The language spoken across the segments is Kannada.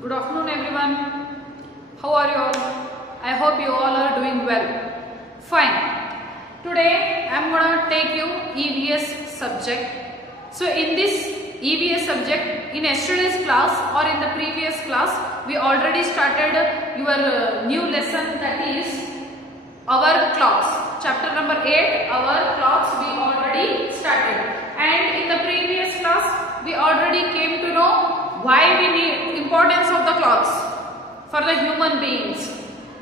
Good afternoon everyone. How are you all? I hope you all are doing well. Fine. Today I am going to take you EVS subject. So in this EVS subject, in yesterday's class or in the previous class, we already started your new lesson, that is our clocks. Chapter number 8, our clocks, we already started. And in the previous class, we already came to know why we need importance of the clocks for the human beings.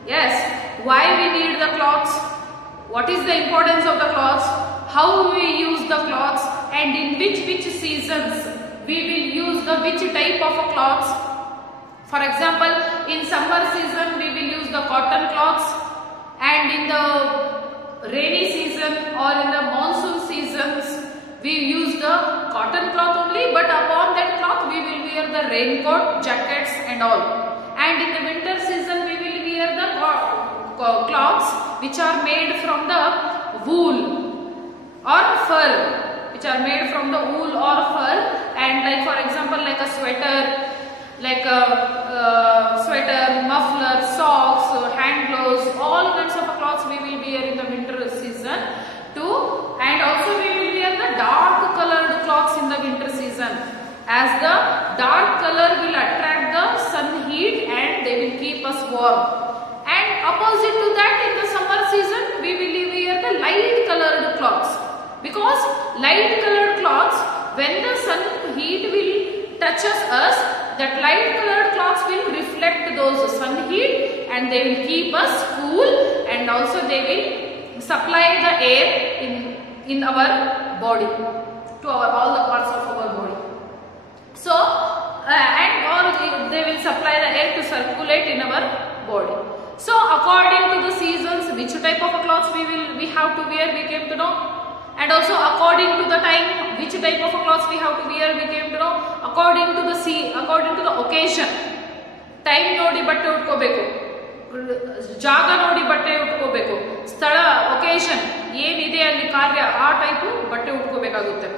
Yes, why we need the clocks, what is the importance of the clocks, how we use the clocks, and in which seasons we will use the which type of clocks. For example, in summer season we will use the cotton clocks, and in the rainy season or in the monsoon seasons we use the cotton cloth only, but upon that cloth we will wear the raincoat, jackets and all. And in the winter season we will wear the cloths which are made from the wool or fur, which are made from the wool or fur, and like for example like a sweater, muffler, socks, hand gloves, all kinds of clothes we will wear in the winter season too. And also we will wear the dark colored clothes in the winter season, as the dark color will attract the sun heat and they will keep us warm. And opposite to that, in the summer season we will wear the light colored clothes, because light colored clothes, when the sun heat will touches us, that light colored clothes will reflect those sun heat and they will keep us cool, and also they will supply the air in our body, to all the parts of our body. So they will supply the air to circulate in our body. So according to the seasons, which type of clothes we have to wear, we came to know. And also according to the time, which type of clothes we have to wear, we came to know. According to the occasion, time nodi batte utkobeku, jaga nodi batte utkobeku, sthala, occasion ಏನಿದೆ ಅಲ್ಲಿ ಕಾರ್ಯ ಆ ಟೈಪ್ ಬಟ್ಟೆ ಉಟ್ಕೋಬೇಕಾಗುತ್ತೆ.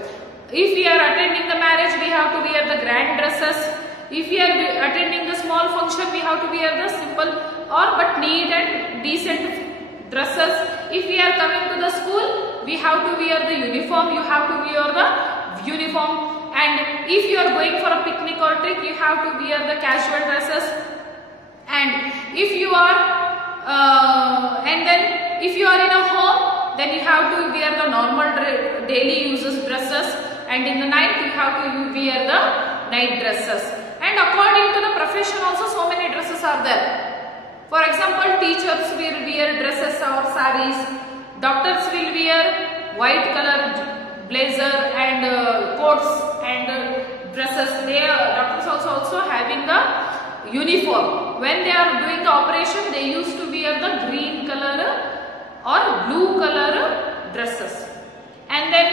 If we are attending the marriage, we have to wear the grand dresses. If we are attending the small function, we have to wear the simple or but neat and decent dresses. If we are coming to the school, we have to wear the uniform. You have to wear the uniform. And if you are going for a picnic or trip, you have to wear the casual dresses. And if you are if you are in a home, then you have to wear the normal daily uses dresses, and in the night you have to wear the night dresses. And according to the profession also, so many dresses are there. For example, teachers will wear dresses or saris, doctors will wear white color blazer and coats and dresses. Doctors also having the uniform. When they are doing the operation, they used to wear the green color or blue color dresses. And then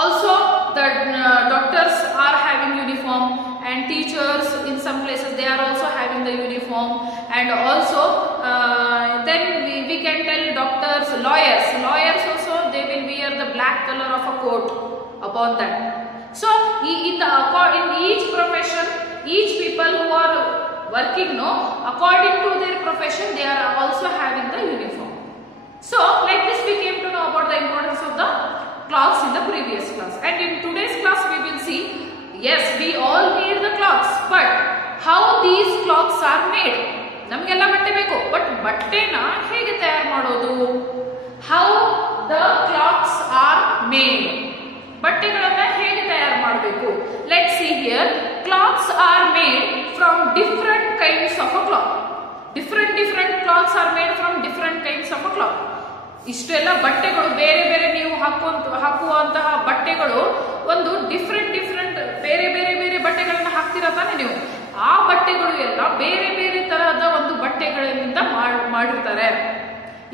also the doctors are having uniform, and teachers in some places they are also having the uniform. And also then we can tell doctors, lawyers also they will wear the black color of a coat upon that. So in each profession, each people who are working, according to their profession, they are also having the uniform. So like this we came to know about the importance of the clocks in the previous class. And in today's class we will see, yes, we all need the clocks, but how these clocks are made. ನಮಗೆಲ್ಲ ಬಟ್ಟೆ ಬೇಕು, ಬಟ್ ಬಟ್ಟೆನ ಹೇಗೆ ತಯಾರು ಮಾಡೋದು? How the clocks are made. ಬಟ್ಟೆಗಳನ್ನ ಹೇಗೆ ತಯಾರು ಮಾಡಬೇಕು? Let's see here. Clocks are made from different kinds of a cloth. Different clothes are made from different kinds of a cloth. ಇಷ್ಟೆಲ್ಲ ಬಟ್ಟೆಗಳು ಬೇರೆ ಬೇರೆ ನೀವು ಹಾಕುವಂತಹ ಬಟ್ಟೆಗಳು ಒಂದು ಡಿಫ್ರೆಂಟ್ ಬೇರೆ ಬಟ್ಟೆಗಳನ್ನ ಹಾಕ್ತಿರ ತಾನೆ ನೀವು. ಆ ಬಟ್ಟೆಗಳು ಎಲ್ಲ ಬೇರೆ ತರಹದ ಒಂದು ಬಟ್ಟೆಗಳಿಂದ ಮಾಡಿರ್ತಾರೆ.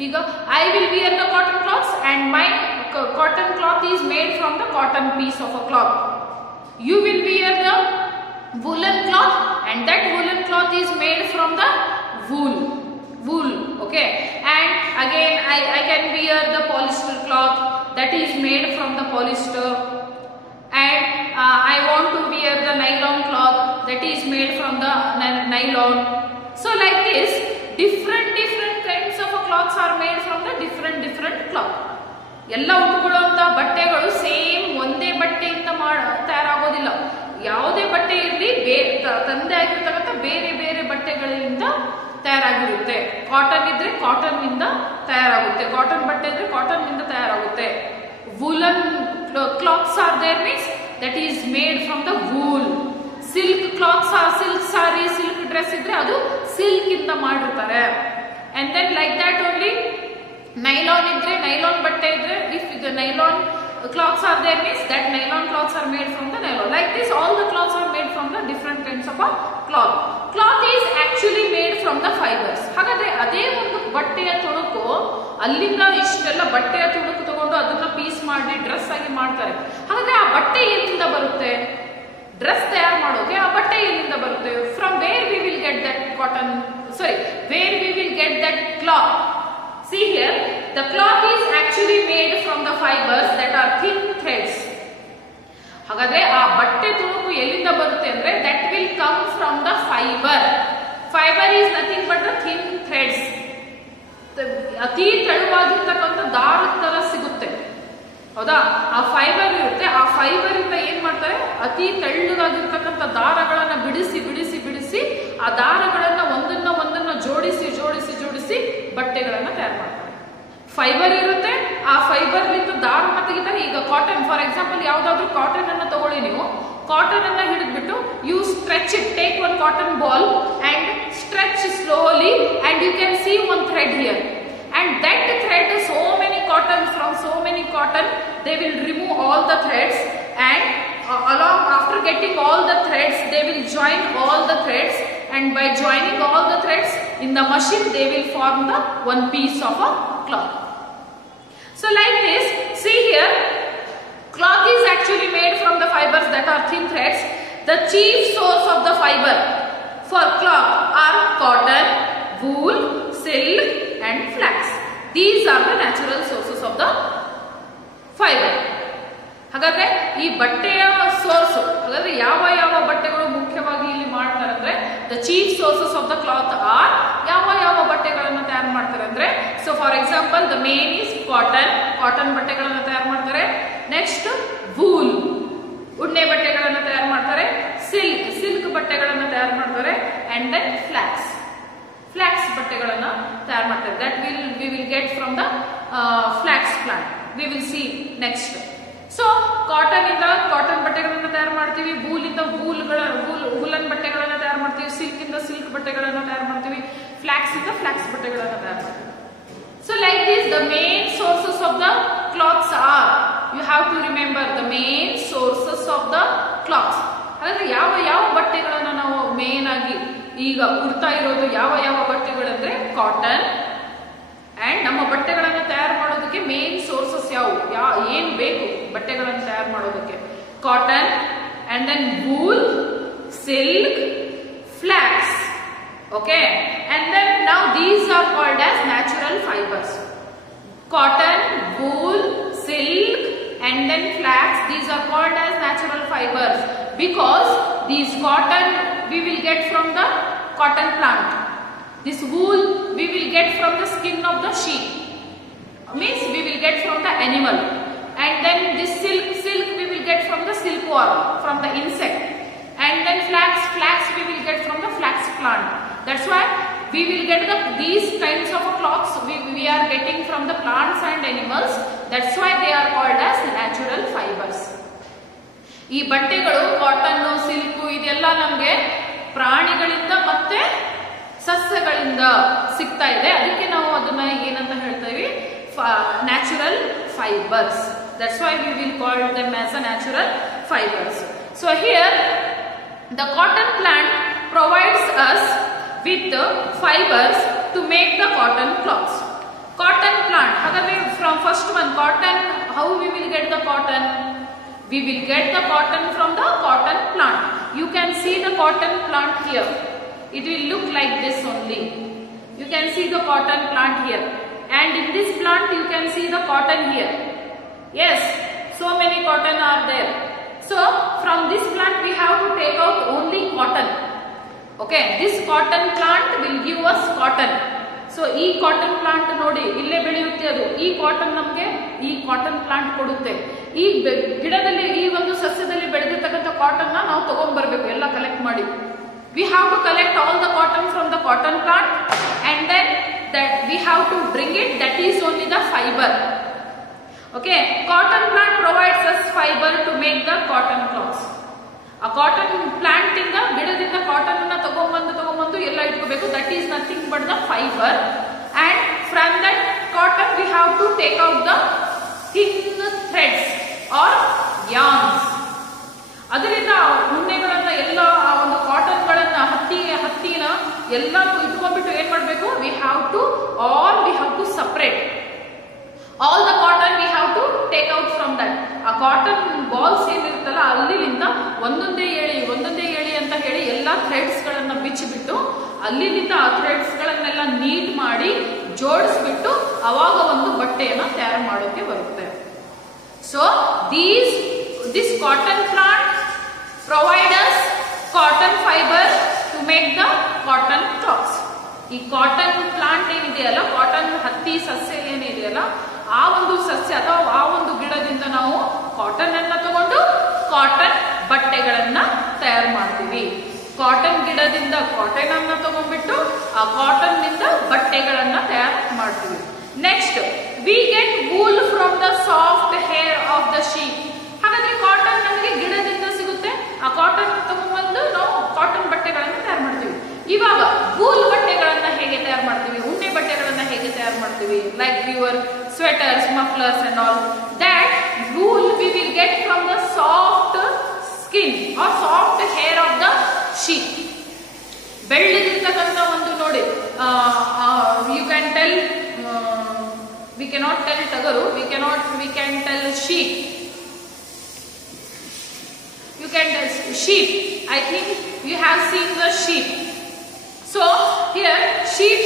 ಈಗ I will wear the cotton cloths, and my cotton cloth is made from the cotton piece of a cloth. You will wear the woolen cloth, and that woolen cloth is made from the wool, okay. And again I can wear the polyester cloth, that is made from the polyester. And I want to wear the nylon cloth, that is made from the nylon. So like this, different kinds of cloths are made from the different cloth. ಎಲ್ಲ ಉಟ್ಕೊಳ್ಳುವಂತ ಬಟ್ಟೆಗಳು ಸೇಮ್ ಒಂದೇ ಬಟ್ಟೆಯಿಂದ ತಯಾರಾಗೋದಿಲ್ಲ. ಯಾವುದೇ ಬಟ್ಟೆ ಇರಲಿ ತಂದೆ ಆಗಿರ್ತಕ್ಕಂಥ ಬೇರೆ ಬೇರೆ ಬಟ್ಟೆಗಳಿಂದ ತಯಾರಾಗಿರುತ್ತೆ. ಕಾಟನ್ ಇದ್ರೆ ಕಾಟನ್ ನಿಂದ ತಯಾರಾಗುತ್ತೆ, ಕಾಟನ್ ಬಟ್ಟೆ ಇದ್ರೆ ಕಾಟನ್ ನಿಂದ ತಯಾರಾಗುತ್ತೆ. Woollen clothes are there means that is made from the wool. Silk clothes are silk sari, silk dress ಇದ್ರೆ ಅದು ಸಿಲ್ಕ್ ಇಂದ ಮಾಡಿರ್ತಾರೆ. And then like that only nylon ಇದ್ರೆ ನೈಲಾನ್ ಬಟ್ಟೆ ಇದ್ರೆ if the nylon cloths are there means that nylon cloths are made from the nylon. Like this all the cloths are made from the different kinds of a cloth. Cloth is actually made from the fibers. ಹಾಗಾದ್ರೆ ಅದೇ ಒಂದು ಬಟ್ಟೆಯ ತುಣುಕು ಅಲ್ಲಿಂದ ಇಷ್ಟೆಲ್ಲ ಬಟ್ಟೆಯ ತುಣುಕು ತಗೊಂಡು ಅದನ್ನ ಪೀಸ್ ಮಾಡಿ ಡ್ರೆಸ್ ಆಗಿ ಮಾಡ್ತಾರೆ. ಹಾಗಾದ್ರೆ ಆ ಬಟ್ಟೆ ಎಲ್ಲಿಂದ ಬರುತ್ತೆ? ಡ್ರೆಸ್ ತಯಾರು ಮಾಡೋಕೆ ಆ ಬಟ್ಟೆ ಎಲ್ಲಿಂದ ಬರುತ್ತೆ? From where we will get that cotton, sorry, where we will get that cloth? See here, the cloth is actually made from the fibers that are thin threads. ಹಾಗಾದ್ರೆ ಆ ಬಟ್ಟೆ ತುಣುಕು ಎಲ್ಲಿಂದ ಬರುತ್ತೆ ಅಂದ್ರೆ that will come from the fiber. Fiber is nothing but the thin threads. ಅತಿ ತೆಳುವಾಗಿರ್ತಕ್ಕಂಥ ದಾರದ ತರ ಸಿಗುತ್ತೆ, ಹೌದಾ? ಆ ಫೈಬರ್ ಇರುತ್ತೆ, ಆ ಫೈಬರ್ ಇಂದ ಏನ್ ಮಾಡ್ತಾರೆ, ಅತಿ ತೆಳ್ಳಗಾಗಿರ್ತಕ್ಕಂಥ ದಾರಗಳನ್ನ ಬಿಡಿಸಿ ಬಿಡಿಸಿ ಬಿಡಿಸಿ ಆ ದಾರಗಳನ್ನ ಒಂದನ್ನ ಜೋಡಿಸಿ ಜೋಡಿಸಿ ಜೋಡಿಸಿ ಬಟ್ಟೆಗಳನ್ನ ತಯಾರು ಮಾಡ್ತಾರೆ. ಫೈಬರ್ ಇರುತ್ತೆ, ಆ ಫೈಬರ್ ಲಿಂದ ದಾರನ ತೆಗಿತಾರೆ. ಈಗ ಕಾಟನ್ ಫಾರ್ ಎಕ್ಸಾಂಪಲ್, ಯಾವ್ದಾದ್ರು ಕಾಟನ್ ಅನ್ನ ತಗೊಳ್ಳಿ ನೀವು, ಕಾಟನ್ ಅನ್ನ ಹಿಡಿದ್ಬಿಟ್ಟು you stretch it, take one cotton ball and stretch slowly and you can see one thread here. And that thread, so many cotton, from so many cotton, they will remove all the threads, and along after getting all the threads, they will join all the threads, and by joining all the threads in the machine, they will form the one piece of a cloth. So like this, see here, cloth is actually made from the fibers that are thin threads. The chief source of the fiber for cloth are cotton, wool, silk and flax. These are the natural sources of the fiber. ಹಾಗಾದ್ರೆ ಈ ಬಟ್ಟೆಯ ಸೋರ್ಸ್, ಹಾಗಾದ್ರೆ ಯಾವ ಯಾವ ಬಟ್ಟೆಗಳು ಮುಖ್ಯವಾಗಿ ಇಲ್ಲಿ ಮಾಡ್ತಾರೆ ಅಂದ್ರೆ the chief sources of the cloth are, ಯಾವ ಯಾವ ಬಟ್ಟೆಗಳನ್ನ ತಯಾರು ಮಾಡ್ತಾರೆ ಅಂದ್ರೆ, so for example the main is cotton, cotton ಬಟ್ಟೆಗಳನ್ನ ತಯಾರು ಮಾಡ್ತಾರೆ. ನೆಕ್ಸ್ಟ್ ವೂಲ್, ಉಣ್ಣೆ ಬಟ್ಟೆಗಳನ್ನ ತಯಾರು ಮಾಡ್ತಾರೆ. ಸಿಲ್ಕ್, ಸಿಲ್ಕ್ ಬಟ್ಟೆಗಳನ್ನ ತಯಾರು ಮಾಡ್ತಾರೆ. ಅಂಡ್ ದೆನ್ ಫ್ಲಾಕ್ಸ್, ಫ್ಲಾಕ್ಸ್ ಬಟ್ಟೆಗಳನ್ನ ತಯಾರು ಮಾಡ್ತಾರೆ. That we will get from the flax plant. We will see next. So cotton ಇಂದ ಕಾಟನ್ ಬಟ್ಟೆಗಳನ್ನ ತಯಾರು ಮಾಡ್ತೀವಿ, ವೂಲ್ ಇಂದ ವೂಲನ್ ಬಟ್ಟೆಗಳನ್ನ ತಯಾರು ಮಾಡ್ತೀವಿ, ಸಿಲ್ಕ್ ಇಂದ ಸಿಲ್ಕ್ ಬಟ್ಟೆಗಳನ್ನ ತಯಾರು ಮಾಡ್ತೀವಿ, ಫ್ಲಾಕ್ಸ್ ಇಂದ ಫ್ಲಾಕ್ಸ್ ಬಟ್ಟೆಗಳನ್ನ ತಯಾರು ಮಾಡ್ತೀವಿ. So like this the main sources of the clothes are, you have to remember the main sources of the clothes. ಹಾಗಾದ್ರೆ ಯಾವ ಯಾವ ಬಟ್ಟೆಗಳನ್ನ ನಾವು ಮೇನ್ ಆಗಿ ಈಗ ಉಡ್ತಾ ಇರೋದು, ಯಾವ ಯಾವ ಬಟ್ಟೆಗಳಂದ್ರೆ ಕಾಟನ್. ಅಂಡ್ ನಮ್ಮ ಬಟ್ಟೆಗಳನ್ನ ತಯಾರು ಮಾಡೋದಕ್ಕೆ ಮೇನ್ ಸೋರ್ಸಸ್ ಏನ್ ಬೇಕು ಬಟ್ಟೆಗಳನ್ನು ತಯಾರು ಮಾಡೋದಕ್ಕೆ? Cotton, and then wool, silk, flax. Okay, and then now these are called as natural fibres. Cotton, wool, silk and then flax, these are called as natural fibers because these cotton we will get from the cotton plant. This wool we will get from the skin of the sheep, means we will get from the animal. And then this silk we will get from the silkworm, from the insect. And then flax we will get from the flax plant. That's why we will get these kinds of cloths we are getting from the plants and animals. That's why they are called as natural fibers. ಈ ಬಟ್ಟೆಗಳು ಕಾಟನ್, ಸಿಲ್ಕ್ ಇದೆಲ್ಲ ನಮಗೆ ಪ್ರಾಣಿಗಳಿಂದ ಮತ್ತೆ ಸಸ್ಯಗಳಿಂದ ಸಿಗ್ತಾ ಇದೆ. ಅದಕ್ಕೆ ನಾವು ಅದನ್ನ ಏನಂತ ಹೇಳ್ತೀವಿ? Natural fibres. That's why we will call them as a natural fibers. So here the cotton plant provides us with the fibers to make the cotton cloths. Cotton plant, hagadre from first one cotton, how we will get the cotton? We will get the cotton from the cotton plant. You can see the cotton plant here. It will look like this only. You can see the cotton plant here, and in this plant you can see the cotton here. Yes, so many cotton are there. So from this plant we have to take out only cotton. Okay, this cotton plant will give us cotton. So ಈ ಕಾಟನ್ ಪ್ಲಾಂಟ್ ನೋಡಿ ಇಲ್ಲೇ ಬೆಳೆಯುತ್ತೆ, ಅದು ಈ ಕಾಟನ್ ನಮಗೆ ಈ ಕಾಟನ್ ಪ್ಲಾಂಟ್ ಕೊಡುತ್ತೆ. ಈ ಗಿಡದಲ್ಲಿ ಈ ಒಂದು ಸಸ್ಯದಲ್ಲಿ ಬೆಳೆದಿರ್ತಕ್ಕಂಥ ಕಾಟನ್ ನಾವು ತಗೊಂಡ್ ಬರ್ಬೇಕು, ಎಲ್ಲ ಕಲೆಕ್ಟ್ ಮಾಡಿ. We have to collect all the cotton from the cotton plant and then that we have to bring it, that is only the fiber. Okay, cotton plant provides us fiber to make the cotton cloths. ಆ ಕಾಟನ್ ಪ್ಲಾಂಟ್ ಇಂದ ಗಿಡದಿಂದ ಕಾಟನ್ ಅನ್ನ ತಗೊಂಡ್ಬಂದು ಎಲ್ಲ ಇಟ್ಕೋಬೇಕು. That is nothing but the fibre. And from that cotton we have to take out the thin threads or yarns. ಅದರಿಂದ ಉಣ್ಣೆಗಳನ್ನ ಎಲ್ಲ ಆ ಒಂದು ಕಾಟನ್ ಗಳನ್ನ ಹತ್ತಿನ ಎಲ್ಲ ಇಟ್ಕೊಂಡ್ಬಿಟ್ಟು ಏನ್ ಮಾಡ್ಬೇಕು, we have to separate all the cotton. We have to take out from that. ಆ ಕಾಟನ್ ಬಾಲ್ಸ್ ಏನಿರುತ್ತಲ್ಲ ಅಲ್ಲಿಂದ ಒಂದೊಂದೇ ಎಳಿ ಅಂತ ಹೇಳಿ ಎಲ್ಲಾ ಥ್ರೆಡ್ಸ್ ಗಳನ್ನ ಬಿಚ್ಚಿಬಿಟ್ಟು ಅಲ್ಲಿಂದ ಆ ಥ್ರೆಡ್ಸ್ ಗಳನ್ನೆಲ್ಲ ನೀಟ್ ಮಾಡಿ ಜೋಡಿಸ್ಬಿಟ್ಟು ಅವಾಗ ಒಂದು ಬಟ್ಟೆಯನ್ನ ತಯಾರು ಮಾಡೋಕೆ ಬರುತ್ತೆ. So this cotton plant provide us cotton fibre to make the cotton clothes. ಈ ಕಾಟನ್ ಪ್ಲಾಂಟ್ ಏನಿದೆಯಲ್ಲ, ಕಾಟನ್ ಹತ್ತಿ ಸಸ್ಯ ಏನಿದೆಯಲ್ಲ, ಆ ಒಂದು ಸಸ್ಯ ಅಥವಾ ಆ ಒಂದು ಗಿಡದಿಂದ ನಾವು ಕಾಟನ್ ಅನ್ನ ತಗೊಂಡು ಕಾಟನ್ ಬಟ್ಟೆಗಳನ್ನ ತಯಾರು ಮಾಡ್ತೀವಿ. ಕಾಟನ್ ಗಿಡದಿಂದ ಕಾಟನ್ ಅನ್ನ ತಗೊಂಡ್ಬಿಟ್ಟು ಆ ಕಾಟನ್ ನಿಂದ ಬಟ್ಟೆಗಳನ್ನ ತಯಾರು ಮಾಡ್ತೀವಿ. Next we get wool from the soft hair of the sheep. ಹಾಗಾದ್ರೆ ಕಾಟನ್ ನಮಗೆ ಗಿಡದಿಂದ ಸಿಗುತ್ತೆ. ಆ ಕಾಟನ್ ತಗೊಂಡ್ಬಂದು ನಾವು ಕಾಟನ್ ಬಟ್ಟೆಗಳನ್ನ ತಯಾರು ಮಾಡ್ತೀವಿ. ಇವಾಗ ವೂಲ್ ಬಟ್ಟೆಗಳನ್ನ ಹೇಗೆ ತಯಾರು ಮಾಡ್ತೀವಿ, ಉಣ್ಣೆ ಬಟ್ಟೆಗಳನ್ನ ಹೇಗೆ ತಯಾರು ಮಾಡ್ತೀವಿ, like your sweaters, mufflers and all that wool we will get from the soft skin or soft hair of the sheep. ಬೆಳ್ಳಗಿರ್ತಕ್ಕಂಥ ಒಂದು ನೋಡಿ, you can tell, we cannot tell ಟಗರು, we can tell sheep. You can tell sheep. I think you have seen the sheep. So here sheep,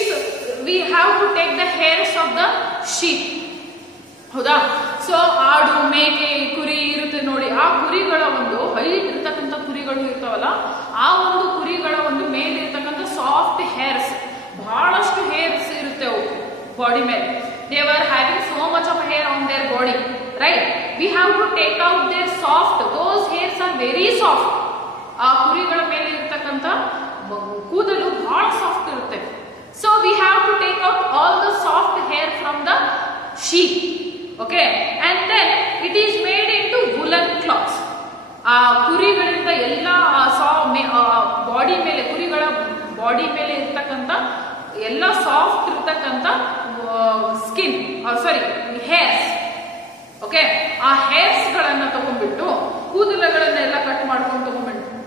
we have to take the hairs of the sheep. ಹೌದಾ? ಸೊ ಆಡು, ಮೇಕೆ, ಕುರಿ ಇರುತ್ತೆ ನೋಡಿ. ಆ ಕುರಿಗಳ ಒಂದು ಹೈಟ್ ಇರ್ತಕ್ಕಂಥ ಕುರಿಗಳು ಇರ್ತಾವಲ್ಲ, ಆ ಒಂದು ಕುರಿಗಳ ಒಂದು ಮೇಲೆ ಇರ್ತಕ್ಕಂಥ ಸಾಫ್ಟ್ ಹೇರ್ಸ್, ಬಹಳಷ್ಟು ಹೇರ್ಸ್ ಇರುತ್ತೆ ಅವು ಬಾಡಿ ಮೇಲೆ. They were having so much of hair on their body, right? We have to take out their soft, those hairs are very soft. ಆ ಕುರಿಗಳ ಮೇಲೆ ಇರ್ತಕ್ಕಂಥ ಕೂದಲು ಬಹಳ ಸಾಫ್ಟ್ ಇರುತ್ತೆ. So we have to take out all the soft hair from the sheep. Okay, and then it is made into woolen cloths. ಆ ಕುರಿಗಳಿಂದ ಎಲ್ಲ ಬಾಡಿ ಮೇಲೆ, ಕುರಿಗಳ ಬಾಡಿ ಮೇಲೆ ಇರ್ತಕ್ಕಂಥ ಎಲ್ಲ ಸಾಫ್ಟ್ ಇರ್ತಕ್ಕಂಥ ಸ್ಕಿನ್, ಸಾರಿ ಹೇರ್ಸ್. ಓಕೆ, ಆ ಹೇರ್ಸ್ ಗಳನ್ನ ತಗೊಂಡ್ಬಿಟ್ಟು ಕೂದಲುಗಳನ್ನೆಲ್ಲ ಕಟ್ ಮಾಡ್ಕೊಂಡು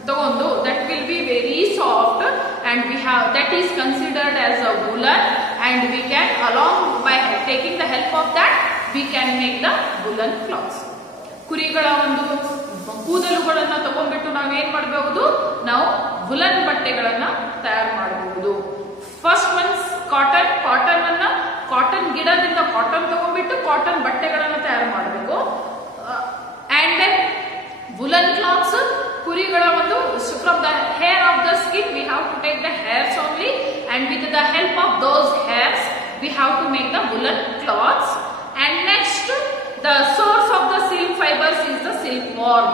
ತಗೊಂಡು that will be very soft and we have that is considered as a woolen, and we can along by taking the help of that we can make the woolen cloths. ಕುರಿಗಳ ಒಂದು ಕೂದಲುಗಳನ್ನ ತಗೊಂಡ್ಬಿಟ್ಟು ನಾವೇನ್ ಮಾಡಬಹುದು, ನಾವು ವುಲನ್ ಬಟ್ಟೆಗಳನ್ನ ತಯಾರು ಮಾಡಬಹುದು. ಫಸ್ಟ್ ಒನ್ಸ್ ಕಾಟನ್ ಅನ್ನ, ಕಾಟನ್ ಗಿಡದಿಂದ ಕಾಟನ್ ತಗೊಂಡ್ಬಿಟ್ಟು ಕಾಟನ್ ಬಟ್ಟೆಗಳನ್ನ ತಯಾರು ಮಾಡಬೇಕು. ಅಂಡ್ ದೆನ್ ವುಲನ್ ಕ್ಲಾತ್ಸ್, ಕುರಿಗಳ ಒಂದು from the hair of the skin we have to take the hairs only, and with the help of those hairs we have to make the woolen cloths. And next, the source of the silk fibers is the silkworm.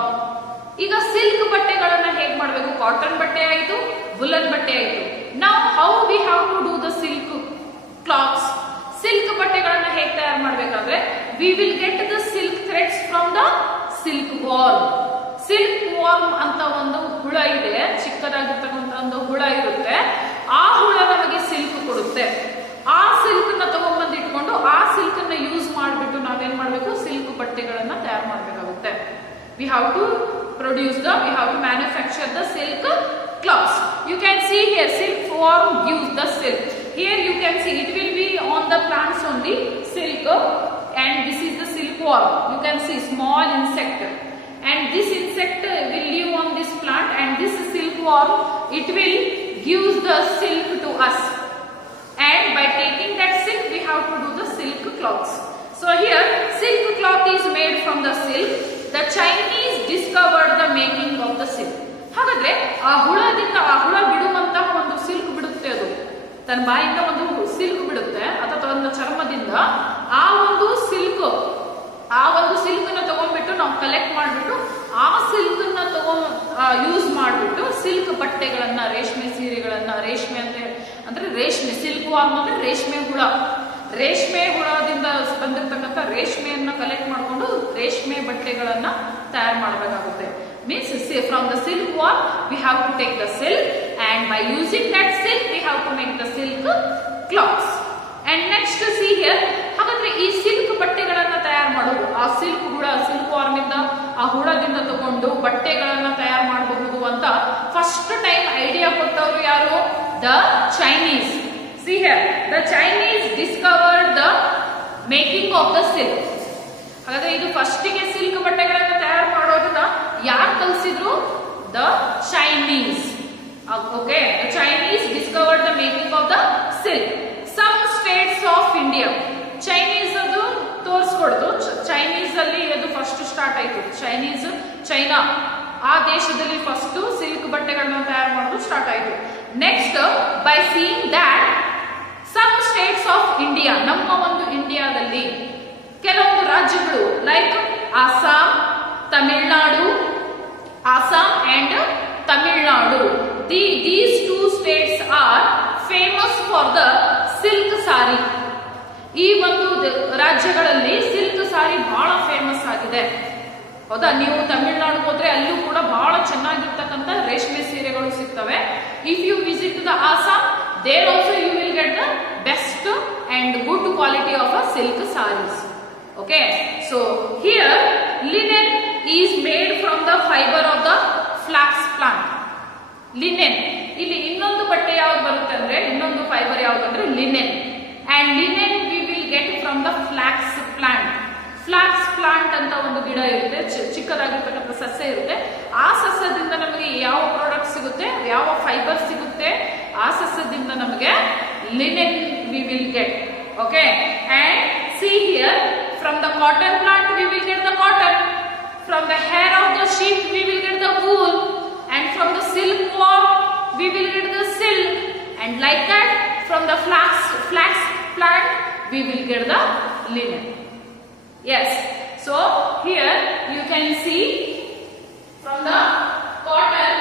ಈಗ ಸಿಲ್ಕ್ ಬಟ್ಟೆಗಳನ್ನ ಹೇಗೆ ಮಾಡಬೇಕು, ಕಾಟನ್ ಬಟ್ಟೆ ಆಯಿತು, ವುಲನ್ ಬಟ್ಟೆ ಆಯಿತು. ನಾವು how we have to do the silk clothes. Silk ಬಟ್ಟೆಗಳನ್ನ ಹೇಗೆ ತಯಾರು ಮಾಡಬೇಕಾದ್ರೆ we will get the silk threads from the silkworm. Silkworm ಅಂತ ಒಂದು ಹುಳ ಇದೆ, ಚಿಕ್ಕದಾಗಿರ್ತಕ್ಕಂಥ ಒಂದು ಹುಳ ಇರುತ್ತೆ. ಆ ಹುಳ ನಮಗೆ ಸಿಲ್ಕ್ ಕೊಡುತ್ತೆ. ಆ ಸಿಲ್ಕ್ ನ ತಗೊಂಡ್ಬಂದು ಇಟ್ಕೊಂಡು ಆ ಸಿಲ್ಕ್ ಅನ್ನ ಯೂಸ್ ಮಾಡಿಬಿಟ್ಟು ನಾವೇನ್ ಮಾಡ್ಬೇಕು, ಸಿಲ್ಕ್ ಬಟ್ಟೆಗಳನ್ನ ತಯಾರು ಮಾಡಬೇಕಾಗುತ್ತೆ. we have to manufacture the silk cloths. You can see here silkworm gives the silk. Here you can see it will be on the plants only, silk, and this is the silkworm. You can see small insect, and this insect will live on this plant, and this silkworm, it will give the silk to us, and by taking that silk we have to do the silk cloths. So here silk cloth is made from the silk. The Chinese discovered the making of the silk. ಹಾಗಾದ್ರೆ ಆ ಹುಳದಿಂದ, ಆ ಹುಳ ಬಿಡುವಂತಹ ಒಂದು ಸಿಲ್ಕ್ ಬಿಡುತ್ತೆ, ಅದು ತನ್ನ ಬಾಯಿಂದ ಒಂದು ಸಿಲ್ಕ್ ಬಿಡುತ್ತೆ ಅಥವಾ ಒಂದು ಚರ್ಮದಿಂದ. ಆ ಒಂದು ಸಿಲ್ಕ್ ಅನ್ನ ತಗೊಂಡ್ಬಿಟ್ಟು ನಾವು ಕಲೆಕ್ಟ್ ಮಾಡ್ಬಿಟ್ಟು ಆ ಸಿಲ್ಕ್ ಅನ್ನ ಯೂಸ್ ಮಾಡ್ಬಿಟ್ಟು ಸಿಲ್ಕ್ ಬಟ್ಟೆಗಳನ್ನ, ರೇಷ್ಮೆ ಸೀರೆಗಳನ್ನ, ರೇಷ್ಮೆ ಅಂದ್ರೆ ರೇಷ್ಮೆ, ಸಿಲ್ಕ್ ವಾರ್ಮ್ ಅಂದ್ರೆ ರೇಷ್ಮೆ ಹುಳ, ರೇಷ್ಮೆ ಹುಳದಿಂದ ಬಂದಿರತಕ್ಕಂಥ ರೇಷ್ಮೆಯನ್ನ ಕಲೆಕ್ಟ್ ಮಾಡಿಕೊಂಡು ರೇಷ್ಮೆ ಬಟ್ಟೆಗಳನ್ನ ತಯಾರು ಮಾಡಬೇಕಾಗುತ್ತೆ. Means from the silk worm we have to take the silk, and by using that silk we have to make the silk cloths. And next see here, ಹಾಗಾದ್ರೆ ಈ ಸಿಲ್ಕ್ ಬಟ್ಟೆಗಳನ್ನ ತಯಾರು ಮಾಡೋದು, ಆ ಸಿಲ್ಕ್ ವಾರ್ಮ್ ಇಂದ, ಆ ಹುಳದಿಂದ ತಗೊಂಡು ಬಟ್ಟೆಗಳನ್ನ ತಯಾರು ಮಾಡಬಹುದು ಅಂತ ಫಸ್ಟ್ ಟೈಮ್ ಐಡಿಯಾ ಕೊಟ್ಟವರು ಯಾರು? The Chinese. See here, the Chinese discovered the making of the silk. ಹಾಗಾದ್ರೆ ಇದು ಫಸ್ಟಿಗೆ ಸಿಲ್ಕ್ ಬಟ್ಟೆಗಳನ್ನ ತಯಾರು ಮಾಡೋದನ್ನ ಯಾರು ಕಲಿಸಿದ್ರು? The Chinese. Okay, the Chinese discovered the making of the silk. Some states of India, Chinese ಅದು ತೋರಿಸ್ಕೊಡ್ತು. ಚೈನೀಸ್ ಅಲ್ಲಿ ಅದು ಫಸ್ಟ್ ಸ್ಟಾರ್ಟ್ ಆಯ್ತು. ಚೈನಾ ಆ ದೇಶದಲ್ಲಿ ಫಸ್ಟ್ ಸಿಲ್ಕ್ ಬಟ್ಟೆಗಳನ್ನ ತಯಾರು ಮಾಡೋದು ಸ್ಟಾರ್ಟ್ ಆಯ್ತು. Next, by seeing that some states of India, ನಮ್ಮ ಒಂದು ಇಂಡಿಯಾದಲ್ಲಿ ಕೆಲವೊಂದು ರಾಜ್ಯಗಳು like Assam and Tamil Nadu, these two states are famous for the silk saree. ಈ ಒಂದು ರಾಜ್ಯಗಳಲ್ಲಿ ಸಿಲ್ಕ್ ಸಾರಿ ಬಹಳ ಫೇಮಸ್ ಆಗಿದೆ. ಹೌದಾ? ನೀವು ತಮಿಳುನಾಡು ಹೋದ್ರೆ ಅಲ್ಲೂ ಕೂಡ ಬಹಳ ಚೆನ್ನಾಗಿರ್ತಕ್ಕಂಥ ರೇಷ್ಮೆ ಸೀರೆಗಳು ಸಿಗ್ತವೆ. If you visit the Assam, there also you will get the best and good quality of a silk sarees. Okay, so here linen is made from the fiber of the flax plant. Linen, ಇಲ್ಲಿ ಇನ್ನೊಂದು ಬಟ್ಟೆ ಯಾವ್ದು ಬರುತ್ತೆ ಅಂದ್ರೆ, ಇನ್ನೊಂದು ಫೈಬರ್ ಯಾವ್ದು ಅಂದ್ರೆ linen. And linen we will get from the flax plant. Flax plant ಅಂತ ಒಂದು ಗಿಡ ಇರುತ್ತೆ, ಚಿಕ್ಕದಾಗಿರ್ತಕ್ಕಂಥ ಸಸ್ಯ ಇರುತ್ತೆ. ಆ ಸಸ್ಯದಿಂದ ನಮಗೆ ಯಾವ ಪ್ರಾಡಕ್ಟ್ ಸಿಗುತ್ತೆ, ಯಾವ ಫೈಬರ್ ಸಿಗುತ್ತೆ, ಆ ಸಸ್ಯದಿಂದ ನಮಗೆ linen V will get. Okay, and see here, from the cotton plant V will get the cotton, from the hair of the sheep V will get the wool, and from the silk worm we will get the silk, and like that from the flax plant we will get the linen. Yes, so here you can see from the cotton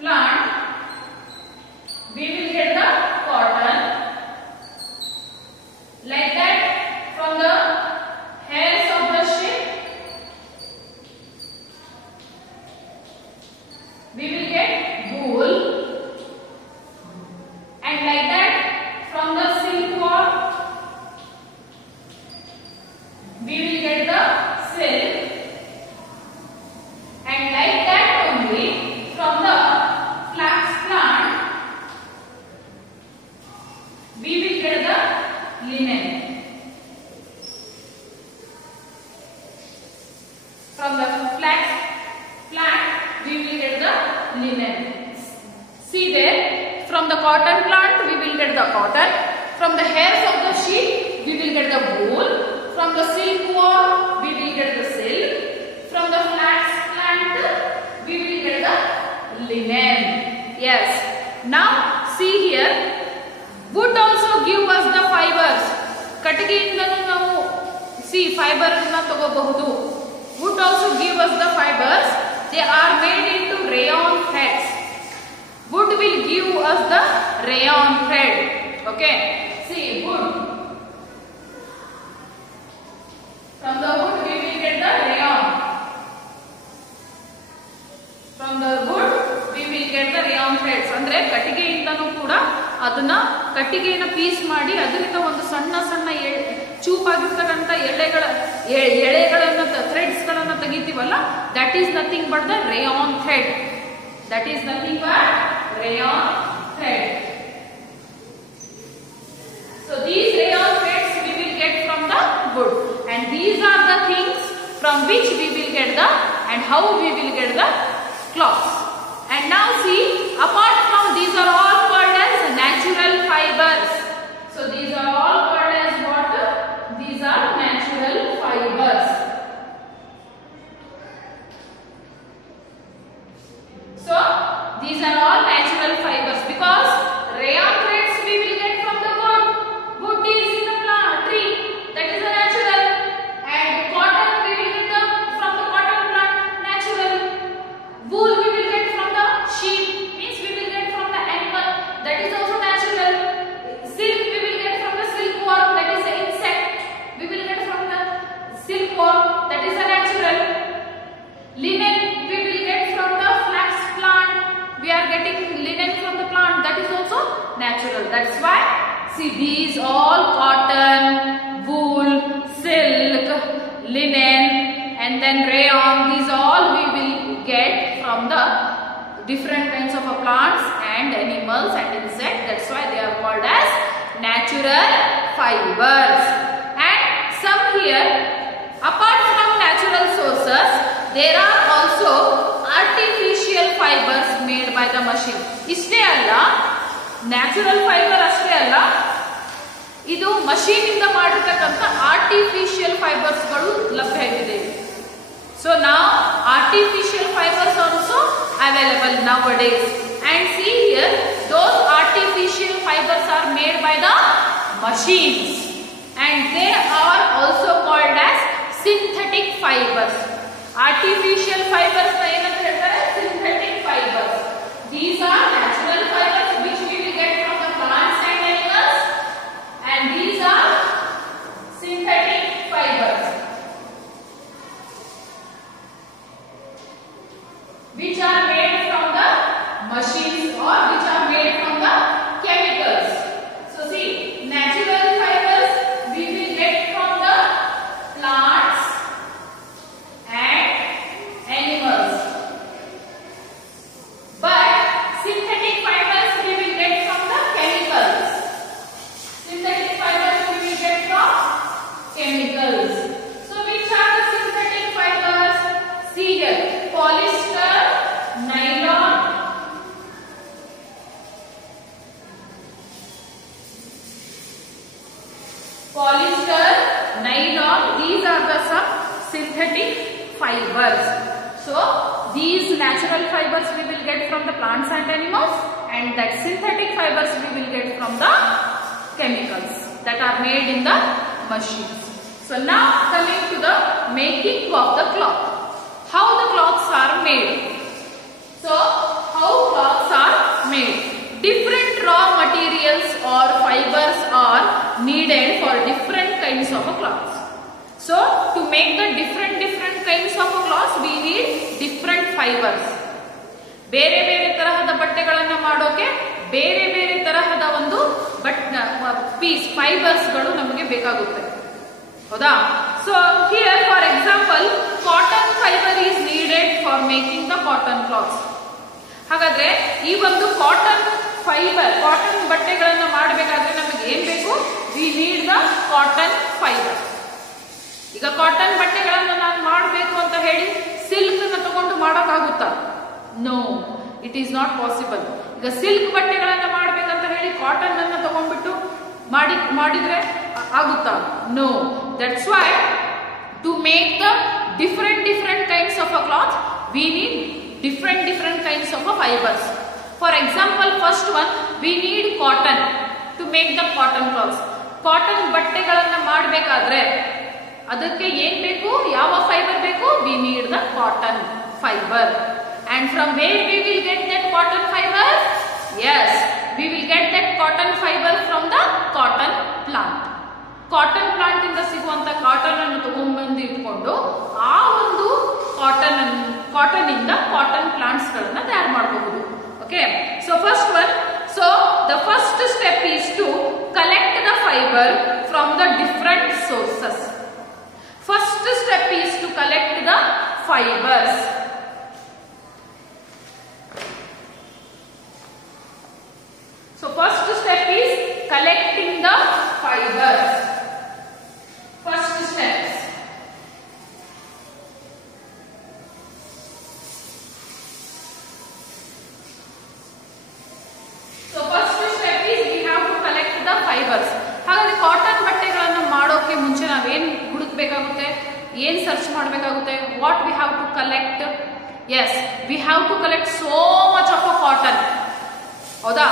plant we will get the cotton, like that from the hairs of the sheep we will get wool, and like that from the silk worm we will get the silk, and like that only from the flax plant we will get the linen. From the flax plant we will get the linen. See there, from the cotton plant we will get the cotton, from the hairs of the sheep we will get the wool, from the silk worm we will get the silk, from the flax plant we will get the linen. Yes, now see here, wood also give us the fibers. ಕಟ್ಟಿಗೆಯಿಂದಲೂ ನಾವು ಫೈಬರ್ ಅನ್ನು ತಗೋಬಹುದು. wood also give us the fibers. They are made into rayon threads. Wood will give us the rayon thread. Okay, see, wood, from the wood we will get the rayon, from the wood we will get the rayon threads. ಅಂದ್ರೆ ಕಟ್ಟಿಗೆಯಿಂದನೂ ಕೂಡ ಅದನ್ನ ಕಟ್ಟಿಗೆಯನ್ನು ಪೀಸ್ ಮಾಡಿ ಅದರಿಂದ ಒಂದು ಸಣ್ಣ ಸಣ್ಣ ಚೂಪಾಗಿರ್ತಕ್ಕಂಥ ಎಳೆಗಳನ್ನು ಥ್ರೆಡ್ಸ್ ಗಳನ್ನ ತೆಗಿತೀವಲ್ಲ, that is nothing but the rayon thread. That is nothing but rayon thread. So these rayon threads we will get from the wood, and these are the things from which we will get the, and how we will get the cloths. And now see, apart from these are all called as natural fibers. So these are all called as what? These are natural fibers. why, see, these all cotton, wool, silk, linen, and then rayon, these all we will get from the different kinds of plants and animals and insects. That's why they are called as natural fibers. And some here, apart from natural sources, there are also artificial fibers made by the machine. ಇಷ್ಟೇ ಅಲ್ಲ, ನ್ಯಾಚುರಲ್ ಫೈಬರ್ ಅಷ್ಟೇ ಅಲ್ಲ, ಇದು ಮಷೀನ್ ಇಂದ ಮಾಡಿರ್ತಕ್ಕಂಥ ಆರ್ಟಿಫಿಷಿಯಲ್ ಫೈಬರ್ಸ್ ಗಳು ಲಭ್ಯವಿದೆ. So now artificial fibers also available nowadays. And see here, those artificial fibers are made by the machines, and they are also called as synthetic fibers. Artificial fibers ಏನಂತ ಹೇಳ್ತಾರೆ? Synthetic fibers. These are natural fibers which we will get from the plants and animals, and these are synthetic fibers which are made from the machines or which are made from the chemicals. So see, natural fibers we will get from the plants and animals, but synthetic fibers we will get from the chemicals. Synthetic fibers we will get from chemicals. So which are the synthetic fibers? See here, polyester, nylon, these are the some synthetic fibers. So these natural fibers we will get from the plants and animals, and that synthetic fibers we will get from the chemicals that are made in the machines. So now coming to the making of the cloth. How the cloths are made? So how cloths are made? Different raw materials or fibers are needed for different kinds of cloths. So to make the different kinds of cloths we need different fibers. ಬೇರೆ ಬೇರೆ ತರಹದ ಬಟ್ಟೆಗಳನ್ನು ಮಾಡೋಕೆ ಬೇರೆ ಬೇರೆ ತರಹದ ಒಂದು ಪೀಸ್ ಫೈಬರ್ಸ್ ಗಳು ನಮಗೆ ಬೇಕಾಗುತ್ತೆ, ಹೌದಾ? So here for example, cotton fiber is needed for making the cotton cloths. ಹಾಗಾದ್ರೆ ಈ ಒಂದು ಕಾಟನ್ ಫೈಬರ್, ಕಾಟನ್ ಬಟ್ಟೆಗಳನ್ನು ಮಾಡಬೇಕಾದ್ರೆ ನಮಗೆ ಏನ್ ಬೇಕು? we need the cotton fiber. ಈಗ ಕಾಟನ್ ಬಟ್ಟೆಗಳನ್ನು ನಾನು ಮಾಡಬೇಕು ಅಂತ ಹೇಳಿ ಸಿಲ್ಕ್ ನ ತಗೊಂಡು ಮಾಡೋಕ್ಕಾಗುತ್ತಾ? No, it is not possible. ಈಗ ಸಿಲ್ಕ್ ಬಟ್ಟೆಗಳನ್ನು ಮಾಡಬೇಕಂತ ಹೇಳಿ ಕಾಟನ್ ಅನ್ನು ತಗೊಂಡ್ಬಿಟ್ಟು ಮಾಡಿದ್ರೆ ಆಗುತ್ತಾ? No. That's why to make the different kinds of a cloth we need different kinds of a fibers. For example, first one, we need cotton to make the cotton cloths. Cotton ಬಟ್ಟೆಗಳನ್ನು ಮಾಡಬೇಕಾದ್ರೆ ಅದಕ್ಕೆ ಏನ್ ಬೇಕು? ಯಾವ ಫೈಬರ್ ಬೇಕು? we need the cotton fiber. And from where we will get that cotton fiber? Yes, we will get that cotton fiber from the cotton plant. Cotton plant ಇಂದ ಸಿಗುವಂತ ಕಾಟನ್ ಅನ್ನು ತಗೊಂಡ್ಬಂದು ಇಟ್ಕೊಂಡು ಆ ಒಂದು ಕಾಟನ್ ಇಂದ ಕಾಟನ್ ಪ್ಲಾಂಟ್ಸ್ ಗಳನ್ನ ತಯಾರು ಮಾಡಬಹುದು. Okay, so first one, so the first step is to collect the fibre from the different sources. First step is to collect the fibres. So first step is collecting the fibers. First steps. So first step is we have to collect the fibers. ಹಾಗಾದ್ರೆ ಕಾಟನ್ ಬಟ್ಟೆಗಳನ್ನು ಮಾಡೋಕೆ ಮುಂಚೆ ನಾವೇನ್ ಹುಡುಕ್ಬೇಕಾಗುತ್ತೆ? ಏನ್ ಸರ್ಚ್ ಮಾಡಬೇಕಾಗುತ್ತೆ? What we have to collect? Yes, we have to collect so much of a cotton. ಹೌದಾ?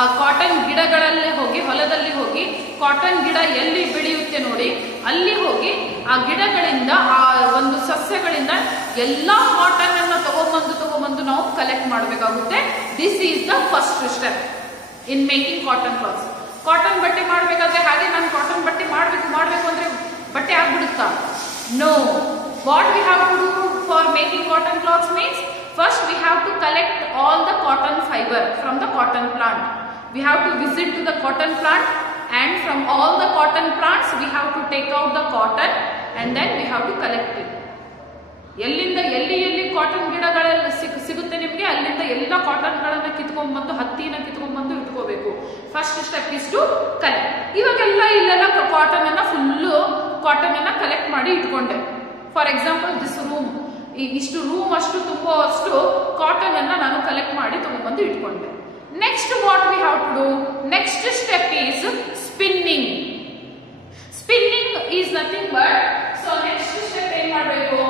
ಆ ಕಾಟನ್ ಗಿಡಗಳಲ್ಲೇ ಹೋಗಿ, ಹೊಲದಲ್ಲಿ ಹೋಗಿ ಕಾಟನ್ ಗಿಡ ಎಲ್ಲಿ ಬೆಳೆಯುತ್ತೆ ನೋಡಿ, ಅಲ್ಲಿ ಹೋಗಿ ಆ ಗಿಡಗಳಿಂದ, ಆ ಒಂದು ಸಸ್ಯಗಳಿಂದ ಎಲ್ಲಾ ಕಾಟನ್ ಅನ್ನ ತಗೊಂಬಂದು ನಾವು ಕಲೆಕ್ಟ್ ಮಾಡಬೇಕಾಗುತ್ತೆ. This is the first step in making cotton clothes. Cotton ಬಟ್ಟೆ ಮಾಡಬೇಕಾದ್ರೆ ಹಾಗೆ ನಾನು ಕಾಟನ್ ಬಟ್ಟೆ ಮಾಡಬೇಕು ಅಂದ್ರೆ ಬಟ್ಟೆ ಆಗ್ಬಿಡುತ್ತಾ? No. What we have to do for making cotton clothes means, first we have to collect all the cotton fiber from the cotton plant. We have to visit to the cotton plant, and from all the cotton plants we have to take out the cotton and then we have to collect it. ಎಲ್ಲಿಂದ ಎಲ್ಲಿ ಕಾಟನ್ ಗಿಡಗಳೆಲ್ಲ ಸಿಗುತ್ತೆ ನಿಮಗೆ, ಅಲ್ಲಿಂದ ಎಲ್ಲ ಕಾಟನ್ ಗಳನ್ನ ಕಿತ್ಕೊಂಡ್ಬಂದು ಹತ್ತಿನ ಕಿತ್ಕೊಂಡ್ಬಂದು ಇಟ್ಕೋಬೇಕು. First step is to collect. ಇವಾಗೆಲ್ಲ ಇಲ್ಲೆಲ್ಲ ಕಾಟನ್ ಅನ್ನ ಫುಲ್ಲು ಕಾಟನ್ ಅನ್ನ ಕಲೆಕ್ಟ್ ಮಾಡಿ ಇಟ್ಕೊಂಡೆ. ಫಾರ್ ಎಕ್ಸಾಂಪಲ್ ದಿಸ್ ರೂಮ್, ಇಷ್ಟು ರೂಮ್ ಅಷ್ಟು ತುಂಬುವಷ್ಟು ಕಾಟನ್ ಅನ್ನ ನಾನು ಕಲೆಕ್ಟ್ ಮಾಡಿ ತಗೊಂಡ್ಬಂದು ಇಟ್ಕೊಂಡೆ. Next what we have to do, next step is spinning. Spinning is nothing but, so next step ಏನ್ ಮಾಡಬೇಕು,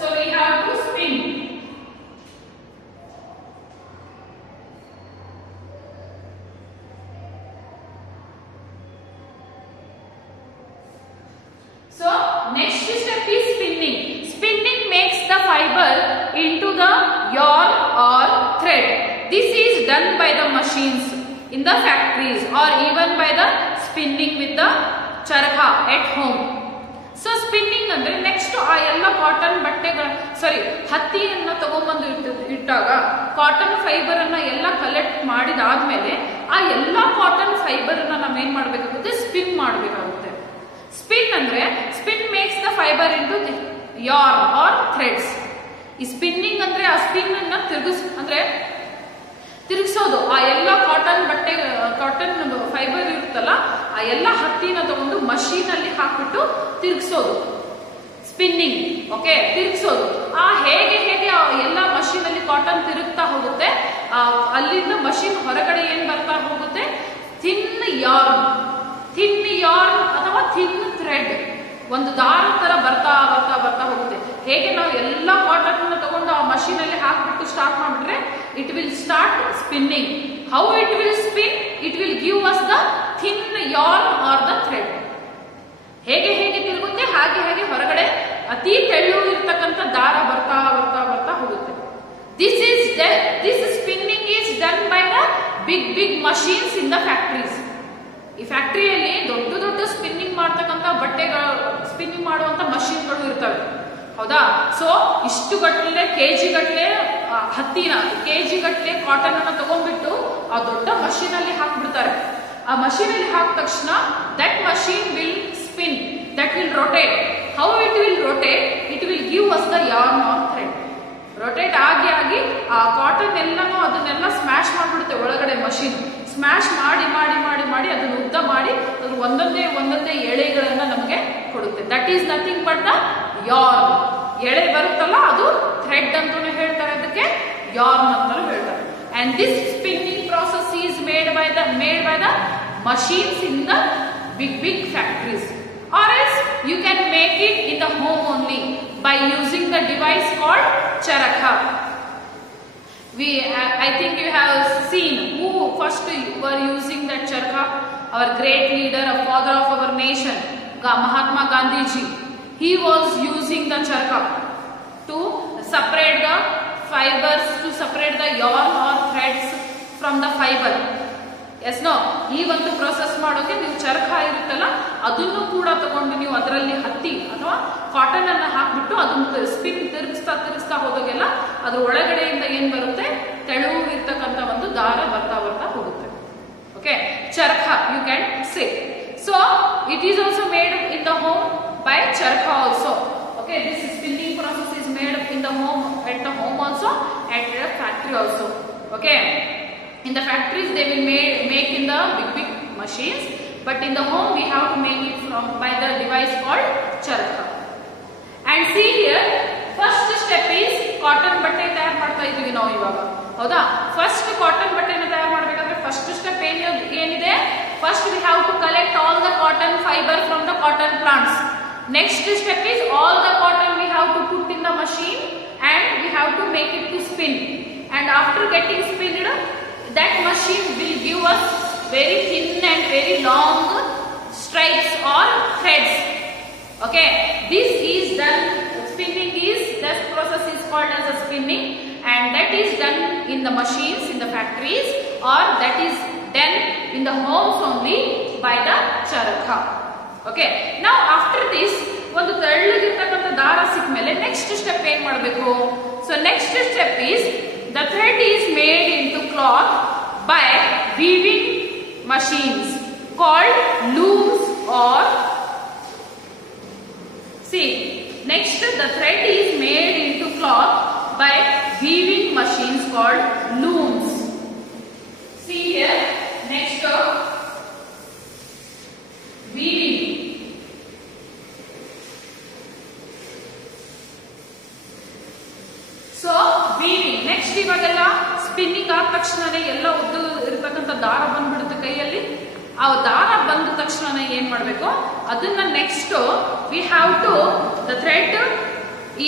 so we have to spin. So next step is spinning. Spinning makes the fiber into the yarn or thread. This is done by the machines in the factories or even by the spinning with the charkha at home. So spinning ಅಂದ್ರೆ ನೆಕ್ಸ್ಟ್ ಆ ಎಲ್ಲ ಕಾಟನ್ ಬಟ್ಟೆಗಳ ಹತ್ತಿಯನ್ನ ತಗೊಂಡ್ಬಂದು ಇಟ್ಟಾಗ ಕಾಟನ್ ಫೈಬರ್ ಅನ್ನ ಎಲ್ಲ ಕಲೆಕ್ಟ್ ಮಾಡಿದಾದ್ಮೇಲೆ ಆ ಎಲ್ಲ ಕಾಟನ್ ಫೈಬರ್ ಅನ್ನ ನಾವೇನ್ ಮಾಡ್ಬೇಕಾಗುತ್ತೆ, ಸ್ಪಿನ್ ಮಾಡಬೇಕಾಗುತ್ತೆ. ಸ್ಪಿನ್ ಅಂದ್ರೆ spin makes the fibre into yarn or threads. ಈ ಸ್ಪಿನ್ನಿಂಗ್ ಅಂದ್ರೆ ಆ ಸ್ಪಿನ್ ಅನ್ನ ತಿರುಗಿಸೋದು. ಆ ಎಲ್ಲ ಕಾಟನ್ ಬಟ್ಟೆ ಕಾಟನ್ ಫೈಬರ್ ಇರುತ್ತಲ್ಲ, ಆ ಎಲ್ಲ ಹತ್ತಿನ ತಗೊಂಡು ಮಷೀನ್ ಅಲ್ಲಿ ಹಾಕ್ಬಿಟ್ಟು ತಿರುಗಿಸೋದು, ಸ್ಪಿನ್ನಿಂಗ್. ಓಕೆ, ತಿರುಗಿಸೋದು. ಆ ಹೇಗೆ ಎಲ್ಲ ಮಷೀನ್ ಅಲ್ಲಿ ಕಾಟನ್ ತಿರುಗ್ತಾ ಹೋಗುತ್ತೆ, ಅಲ್ಲಿಂದ ಮಷೀನ್ ಹೊರಗಡೆ ಏನ್ ಬರ್ತಾ ಹೋಗುತ್ತೆ, ಥಿನ್ ಯಾರ್ನ್ ಅಥವಾ ಥಿನ್ ಥ್ರೆಡ್, ಒಂದು ದಾರ ತರ ಬರ್ತಾ ಬರ್ತಾ ಬರ್ತಾ ಹೋಗುತ್ತೆ. ಹೇಗೆ ನಾವು ಎಲ್ಲ ಕಾಟನ್ ಅನ್ನು ತಗೊಂಡು ಆ ಮಷೀನ್ ಅಲ್ಲಿ ಹಾಕ್ಬಿಟ್ಟು ಸ್ಟಾರ್ಟ್ ಮಾಡಿದ್ರೆ it will start spinning. How it will spin, it will give us the thin yarn are the thread. ಹೇಗೆ ತಿರುಗುತ್ತೆ ಹಾಗೆ ಹೊರಗಡೆ ಅತಿ ತೆಳ್ಳು ಇರ್ತಕ್ಕಂಥ ದಾರ ಬರ್ತಾ ಬರ್ತಾ ಬರ್ತಾ ಹೋಗುತ್ತೆ. This spinning is done by the big machines in the factories. ಈ ಫ್ಯಾಕ್ಟರಿಯಲ್ಲಿ ದೊಡ್ಡ ಸ್ಪಿನ್ನಿಂಗ್ ಮಾಡ್ತಕ್ಕಂಥ ಬಟ್ಟೆಗಳು ಸ್ಪಿನ್ನಿಂಗ್ ಮಾಡುವಂತ ಮಷೀನ್ಗಳು ಇರ್ತವೆ, ಹೌದಾ. ಸೊ ಇಷ್ಟು ಗಟ್ಟಲೆ ಕೆಜಿ ಗಟ್ಟಲೆ ಹತ್ತಿನ ಕೆಜಿ ಗಟ್ಟಲೆ ಕಾಟನ್ ಅನ್ನ ತಗೊಂಡ್ಬಿಟ್ಟು ಆ ದೊಡ್ಡ ಮಷೀನ್ ಅಲ್ಲಿ ಹಾಕ್ಬಿಡ್ತಾರೆ. ಆ ಮಷೀನ್ ಅಲ್ಲಿ ಹಾಕಿದ ತಕ್ಷಣ that machine will spin, that will rotate. How it will rotate, it will give us the yarn or thread. Rotate ಆಗಿ ಆ ಕಾಟನ್ ಎಲ್ಲಾನು ಅದನ್ನೆಲ್ಲ ಸ್ಮ್ಯಾಶ್ ಮಾಡ್ಬಿಡುತ್ತೆ ಒಳಗಡೆ ಮಷೀನ್. ಸ್ಮ್ಯಾಶ್ ಮಾಡಿ ಅದನ್ನು ಉದ್ದ ಮಾಡಿ ಅದ್ರ ಒಂದೊಂದೇ ಎಳೆಗಳನ್ನ ನಮಗೆ ಕೊಡುತ್ತೆ. That is nothing but the yarn. ಎಳೆ ಬರುತ್ತಲ್ಲ ಅದು ಥ್ರೆಡ್ ಅಂತಾನು ಹೇಳ್ತಾರೆ, ಅದಕ್ಕೆ ಯಾರ್ನ್ ಅಂತಾನು ಹೇಳ್ತಾರೆ. And this spinning process is made by the machines in the big factories, or else you can make it in the home only by using the device called charkha. I think you have seen who first were using that charkha. Our great leader, a father of our nation, Mahatma Gandhi ji. He was using the charkha to separate the fibers, to separate the yarn or threads from the fiber. Yes no, ಈ ಒಂದು ಪ್ರೊಸೆಸ್ ಮಾಡೋಕೆ ನೀವು ಚರಕ ಇರುತ್ತಲ್ಲ ಅದನ್ನು ಕೂಡ ತಗೊಂಡು ನೀವು ಅದರಲ್ಲಿ ಹತ್ತಿ ಅಥವಾ ಕಾಟನ್ ಅನ್ನ ಹಾಕ್ಬಿಟ್ಟು ಅದನ್ನು ಸ್ಪಿನ್ ತಿರುಗಿಸ್ತಾ ಹೋದಾಗೆಲ್ಲ ಅದ್ರ ಒಳಗಡೆಯಿಂದ ಏನ್ ಬರುತ್ತೆ, ತೆಳುವು ಇರ್ತಕ್ಕಂಥ ಒಂದು ದಾರ ಬರ್ತಾ ಹೋಗುತ್ತೆ. Okay, charkha you can say. So it is also made in the home by charkha also. Okay, this spinning process is made in the home, at the home also, at the factory also. Okay, in the factories they will make in the big machines, but in the home we have to make it by the device called charkha. And see here, first step is cotton ಬಟ್ಟೆ ತಯಾರು ಮಾಡ್ತಾ ಇದೀವಿ ನಾವು ಇವಾಗ, ಹೌದಾ. ಫಸ್ಟ್ ಕಾಟನ್ ಬಟ್ಟೆನ ತಯಾರು ಮಾಡಬೇಕಾದ್ರೆ ಫಸ್ಟ್ ಸ್ಟೆಪ್ ಏನಿದೆ, first we have to collect all the cotton fiber from the cotton plants. Next step is all the cotton we have to put in the machine and we have to make it to spin. And after getting spinned, that machine will give us very thin and very long stripes or threads. Okay, this is done, spinning is, this process is called as a spinning, and that is done in the machines in the factories, or that is done in the homes only by the charkha. Okay, now after this ಒಂದು ತೆಳ್ಳಗಿರ್ತಕ್ಕಂಥ ದಾರ ಸಿಕ್ಕ ಮೇಲೆ ನೆಕ್ಸ್ಟ್ ಸ್ಟೆಪ್ ಏನ್ ಮಾಡಬೇಕು. So next step is the thread is made into cloth by weaving machines called looms or see next the thread is made into cloth by weaving machines called looms. See here next weaving. So weaving next ಇವಾಗೆಲ್ಲ ಸ್ಪಿನ್ನಿಂಗ್ ಆದ ತಕ್ಷಣನೇ ಎಲ್ಲ ಉದ್ದ ಇರತಕ್ಕಂಥ ದಾರ ಬಂದ್ಬಿಡುತ್ತೆ ಕೈಯಲ್ಲಿ. ಆ ದಾರ ಬಂದ ತಕ್ಷಣ ಏನ್ ಮಾಡ್ಬೇಕು ಅದನ್ನ next we have to the thread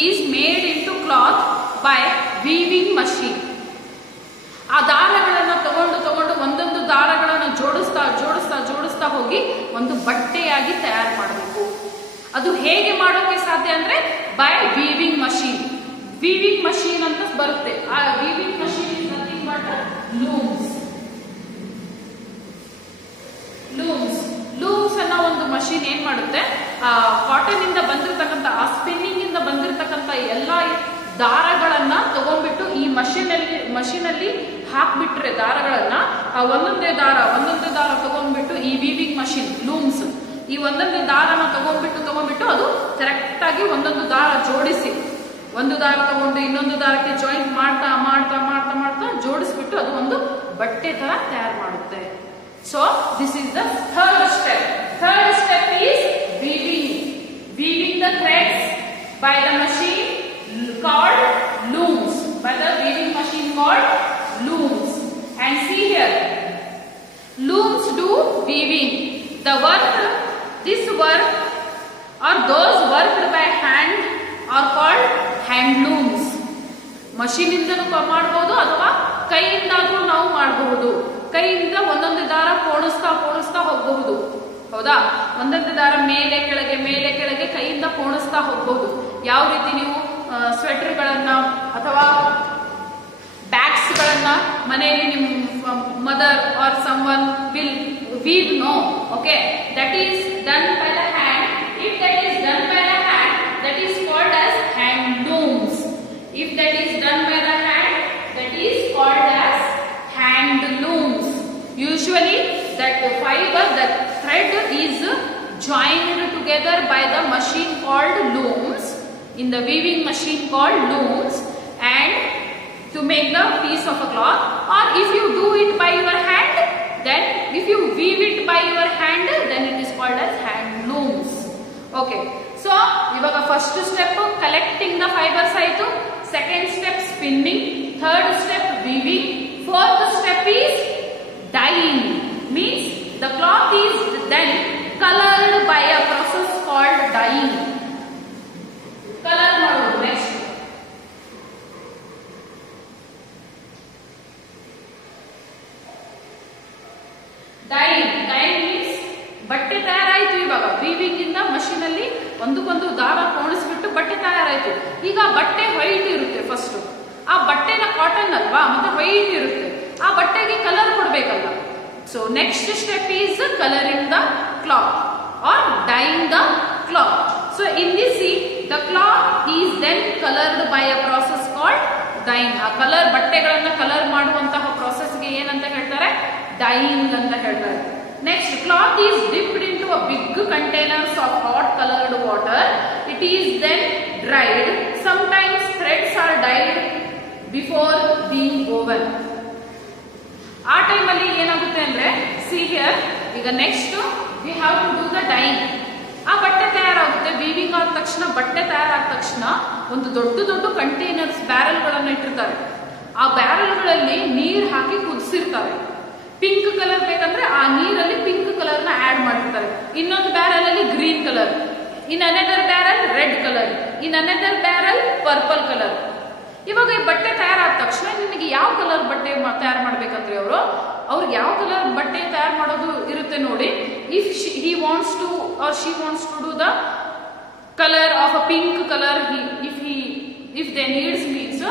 is made into cloth by weaving machine. ಆ ದಾರಗಳನ್ನ ತಗೊಂಡು ಒಂದೊಂದು ದಾರಗಳನ್ನ ಜೋಡಿಸ್ತಾ ಹೋಗಿ ಒಂದು ಬಟ್ಟೆಯಾಗಿ ತಯಾರು ಮಾಡಬೇಕು. ಅದು ಹೇಗೆ ಮಾಡೋಕೆ ಸಾಧ್ಯ ಅಂದ್ರೆ by weaving machine. Weaving machine ಅಂತ ಬರುತ್ತೆ. ಆ weaving machine is nothing but looms. Looms ಅನ್ನೋ ಒಂದು ಮಷೀನ್ ಏನ್ ಮಾಡುತ್ತೆ, ಆ ಕಾಟನ್ ಇಂದ ಬಂದಿರತಕ್ಕಂತ ಆ ಸ್ಪಿನ್ನಿಂಗ್ ಇಂದ ಬಂದಿರತಕ್ಕಂತ ಎಲ್ಲಾ ದಾರಗಳನ್ನ ತಗೊಂಡ್ಬಿಟ್ಟು ಈ ಮಷೀನ್ ಅಲ್ಲಿ ಹಾಕ್ಬಿಟ್ರೆ ದಾರಗಳನ್ನ ಆ ಒಂದೊಂದೇ ದಾರ ತಗೊಂಡ್ಬಿಟ್ಟು ಈ ವೀವಿಂಗ್ ಮಷೀನ್ ಲೂಮ್ಸ್ ಈ ಒಂದೊಂದೇ ದಾರನ ತಗೊಂಡ್ಬಿಟ್ಟು ಅದು ಕರೆಕ್ಟ್ ಆಗಿ ಒಂದೊಂದು ದಾರ ಜೋಡಿಸಿ ಒಂದು ದಾರ ತಗೊಂಡು ಇನ್ನೊಂದು ದಾರಕ್ಕೆ ಜಾಯಿಂಟ್ ಮಾಡ್ತಾ ಜೋಡಿಸ್ಬಿಟ್ಟು ಅದು ಒಂದು ಬಟ್ಟೆ ತರ ತಯಾರು ಮಾಡುತ್ತೆ. So this is the third step. Third step is weaving the threads by the machine called looms, by the weaving machine called looms. And see here, looms do weaving. This work or those worked by hand are called handlooms. Machine ಇಂದನೂ ಮಾಡಬಹುದು ಅಥವಾ ಕೈಯಿಂದಾದ್ರೂ ನಾವು ಮಾಡಬಹುದು. ಕೈಯಿಂದ ಒಂದೊಂದು ದಾರ ಪೋಣಿಸ್ತಾ ಹೋಗಬಹುದು. ಹೌದಾ, ಒಂದೊಂದು ದಾರ ಮೇಲೆ ಕೆಳಗೆ ಕೈಯಿಂದ ಪೋಣಿಸ್ತಾ ಹೋಗಬಹುದು. ಯಾವ ರೀತಿ ನೀವು ಸ್ವೆಟರ್ಗಳನ್ನ ಅಥವಾ ಬ್ಯಾಗ್ಸ್ ಗಳನ್ನ ಮನೆಯಲ್ಲಿ ನಿಮ್ಮ mother or someone will weave, no, okay, that is done by the hand. If that is done by the hand, that is called as handlooms. If that is done by the hand, that is called as handlooms. Usually that fiber, that thread is joined together by the machine called looms, in the weaving machine called looms, and to make the piece of a cloth. Or if you do it by your hand, then if you weave it by your hand, then it is called as handlooms. Okay, so ivaga first step collecting the fibers aitu, second step spinning, third step weaving, fourth step is dyeing. Means the cloth is then colored by a process called dyeing. Color madodu next. Dyeing means ಬಟ್ಟೆ ತಯಾರಾಯ್ತು. ಇವಾಗ ವೀವಿಂಗ್ ಇಂದ ಮಷೀನ್ ಅಲ್ಲಿ ಒಂದಕ್ಕೊಂದು ದಾರ ಪೋಣಿಸ್ಬಿಟ್ಟು ಬಟ್ಟೆ ತಯಾರಾಯ್ತು. ಈಗ ಬಟ್ಟೆ ವೈಟ್ ಇರುತ್ತೆ. ಫಸ್ಟ್ ಆ ಬಟ್ಟೆನ ಕಾಟನ್ ಅಲ್ವಾ, ಮತ್ತೆ ವೈಟ್ ಇರುತ್ತೆ. ಆ ಬಟ್ಟೆಗೆ ಕಲರ್ ಕೊಡ್ಬೇಕಲ್ಲ. So next step is colouring the cloth or dyeing the cloth. So in this the cloth is then coloured by a process called dyeing. ಆ ಕಲರ್ ಬಟ್ಟೆಗಳನ್ನ ಕಲರ್ ಮಾಡುವಂತಹ ಪ್ರಾಸೆಸ್ಗೆ ಏನಂತ ಹೇಳ್ತಾರೆ, ಡೈಯಿಂಗ್ ಅಂತ ಹೇಳ್ತಾರೆ. Next, cloth is dipped into a big containers of hot colored water. It is then dried. Sometimes threads are dyed before being woven. ಆ ಟೈಮಲ್ಲಿ ಏನಾಗುತ್ತೆ ಅಂದ್ರೆ, see here, ಈಗ next we have to do the dyeing. ಆ ಬಟ್ಟೆ ತಯಾರಾಗುತ್ತೆ. ವೀವಿಂಗ್ ಆದ ತಕ್ಷಣ, ಬಟ್ಟೆ ತಯಾರಾದ ತಕ್ಷಣ ಒಂದು ದೊಡ್ಡ ಕಂಟೈನರ್ಸ್ ಬ್ಯಾರಲ್ಗಳನ್ನ ಇಟ್ಟಿರ್ತಾರೆ. ಆ ಬ್ಯಾರಲ್ಗಳಲ್ಲಿ ನೀರು ಹಾಕಿ ಕುದಿಸಿರ್ತಾರೆ. ಪಿಂಕ್ ಕಲರ್ ಬೇಕಂದ್ರೆ ಆ ನೀರಲ್ಲಿ ಪಿಂಕ್ ಕಲರ್ ನ ಆಡ್ ಮಾಡಿರ್ತಾರೆ. ಇನ್ನೊಂದು ಬ್ಯಾರಲ್ ಅಲ್ಲಿ green colour, in another barrel red colour, in another barrel purple colour. ಇವಾಗ ಈ ಬಟ್ಟೆ ತಯಾರಾದ ತಕ್ಷಣ ನಿಮಗೆ ಯಾವ ಕಲರ್ ಬಟ್ಟೆ ತಯಾರು ಮಾಡ್ಬೇಕಂದ್ರೆ ಅವ್ರಿಗೆ ಯಾವ ಕಲರ್ ಬಟ್ಟೆ ತಯಾರು ಮಾಡೋದು ಇರುತ್ತೆ ನೋಡಿ. If he wants to or she wants to do the color of a pink color, if they needs means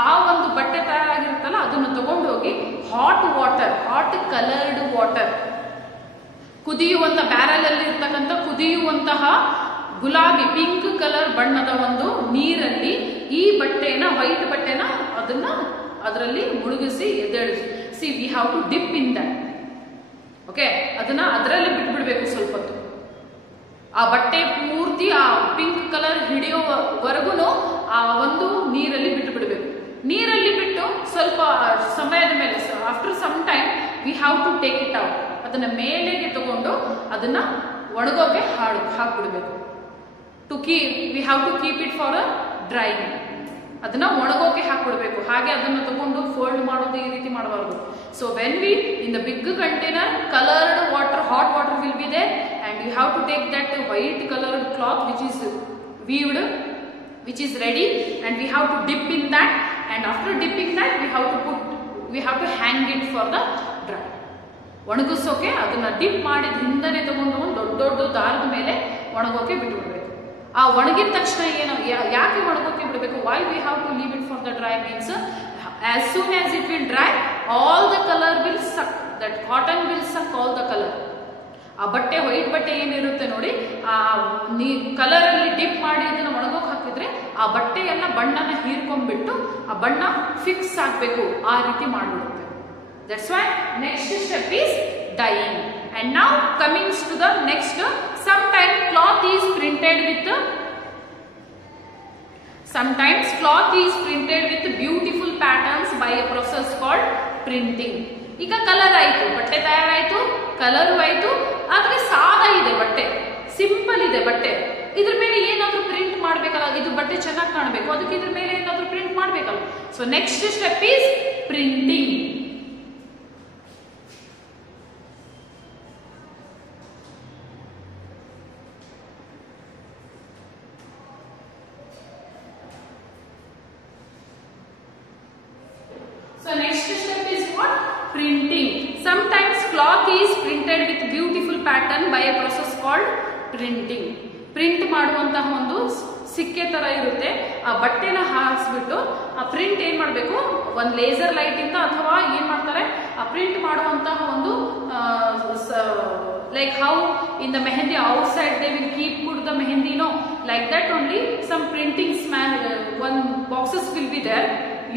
ಆ ಒಂದು ಬಟ್ಟೆ ತಯಾರಾಗಿರುತ್ತಲ್ಲ ಅದನ್ನು ತಗೊಂಡು ಹೋಗಿ ಹಾಟ್ ಕಲರ್ಡ್ ವಾಟರ್, ಕುದಿಯುವಂತ ಬ್ಯಾರಲ್ ಅಲ್ಲಿ ಇರ್ತಕ್ಕಂಥ ಕುದಿಯುವಂತಹ ಗುಲಾಬಿ ಪಿಂಕ್ ಕಲರ್ ಬಣ್ಣದ ಒಂದು ನೀರಲ್ಲಿ ಈ ಬಟ್ಟೆನ, ವೈಟ್ ಬಟ್ಟೆನ ಅದನ್ನ ಅದರಲ್ಲಿ ಮುಳುಗಿಸಿ ಎದ್ದೇಳಿಸಿ. See we have to dip in that. Okay, ಅದನ್ನ ಅದರಲ್ಲಿ ಬಿಟ್ಬಿಡ್ಬೇಕು ಸ್ವಲ್ಪ ಹೊತ್ತು. ಆ ಬಟ್ಟೆ ಪೂರ್ತಿ ಆ ಪಿಂಕ್ ಕಲರ್ ಹಿಡಿಯೋವರೆಗೂ ಆ ಒಂದು ನೀರಲ್ಲಿ ಬಿಟ್ಟು ಬಿಡಬೇಕು. ನೀರಲ್ಲಿ ಬಿಟ್ಟು ಸ್ವಲ್ಪ ಸಮಯದ ಮೇಲೆ after some time we have to take it out. ಅದನ್ನ ಮೇಲೆಗೆ ತಗೊಂಡು ಅದನ್ನ ಒಣಗೋಕೆ ಹಾಕ್ಬಿಡ್ಬೇಕು. To keep we have to keep it for a drying. ಅದನ್ನ ಒಣಗೋಕೆ ಹಾಕ್ಬಿಡ್ಬೇಕು. ಹಾಗೆ ಅದನ್ನ ತಗೊಂಡು ಫೋಲ್ಡ್ ಮಾಡೋದು ಈ ರೀತಿ ಮಾಡಬಾರ್ದು. So when we in the big container coloured water, hot water will be there and you have to take that white colored cloth which is weaved, which is ready, and we have to dip in that, and after dipping that we have to hang it for the dry. ಒಣಗಿಸೋಕೆ ಅದನ್ನ ಡಿಪ್ ಮಾಡಿದ ಹಿಂದನೆ ತಗೊಂಡು ಒಂದು ದೊಡ್ಡ ದಾರದ ಮೇಲೆ ಒಣಗೋಕೆ ಬಿಟ್ಬಿಡ್ಬೇಕು. ಆ ಒಣಗಿದ ತಕ್ಷಣ ಏನು, ಯಾಕೆ ಒಣಗೋಕೆ ಬಿಡಬೇಕು? why we have to leave it for the dry means as soon as it will dry all the color will suck, that cotton will suck all the color. ಆ ಬಟ್ಟೆ, ವೈಟ್ ಬಟ್ಟೆ ಏನಿರುತ್ತೆ ನೋಡಿ, ಆ ಕಲರ್ ಅಲ್ಲಿ ಡಿಪ್ ಮಾಡಿ ಅದನ್ನ ಒಣಗೋಕ್ ಹಾಕಿದ್ರೆ ಆ ಬಟ್ಟೆ ಎಲ್ಲ ಬಣ್ಣನ ಹೀರ್ಕೊಂಡ್ಬಿಟ್ಟು ಆ ಬಣ್ಣ ಫಿಕ್ಸ್ ಆಗ್ಬೇಕು, ಆ ರೀತಿ ಮಾಡ್ಬಿಡುತ್ತೆ. That's why next step is dyeing. And now comings to the next, sometimes cloth is printed with beautiful patterns by a process called printing. ಈಗ ಕಲರ್ ಆಯ್ತು, ಬಟ್ಟೆ ತಯಾರಾಯ್ತು, ಕಲರ್ ಆಯ್ತು, ಆದ್ರೆ ಸಾದಾ ಇದೆ ಬಟ್ಟೆ, ಸಿಂಪಲ್ ಇದೆ ಬಟ್ಟೆ. ಇದ್ರ ಮೇಲೆ ಏನಾದ್ರೂ ಪ್ರಿಂಟ್ ಮಾಡ್ಬೇಕಲ್ಲ, ಇದು ಬಟ್ಟೆ ಚೆನ್ನಾಗಿ ಕಾಣಬೇಕು, ಅದಕ್ಕೆ ಇದ್ರ ಮೇಲೆ ಏನಾದ್ರೂ ಪ್ರಿಂಟ್ ಮಾಡ್ಬೇಕಲ್ಲ. So next step is printing. So next step is what? Printing. Sometimes cloth is printed with beautiful pattern by a process called printing. Print ಮಾಡುವಂತಹ ಒಂದು ಸಿಕ್ಕೆ ತರ ಇರುತ್ತೆ. ಆ ಬಟ್ಟೆನ ಹಾರಿಸ್ಬಿಟ್ಟು ಆ ಪ್ರಿಂಟ್ ಏನ್ ಮಾಡ್ಬೇಕು, ಒಂದ್ ಲೇಸರ್ ಲೈಟ್ ಇಂದ ಅಥವಾ ಏನ್ ಮಾಡ್ತಾರೆ, ಆ ಪ್ರಿಂಟ್ ಮಾಡುವಂತಹ ಒಂದು like how in the mehendi outside they will keep put the mehendi, no, like that only some printing one boxes will be there,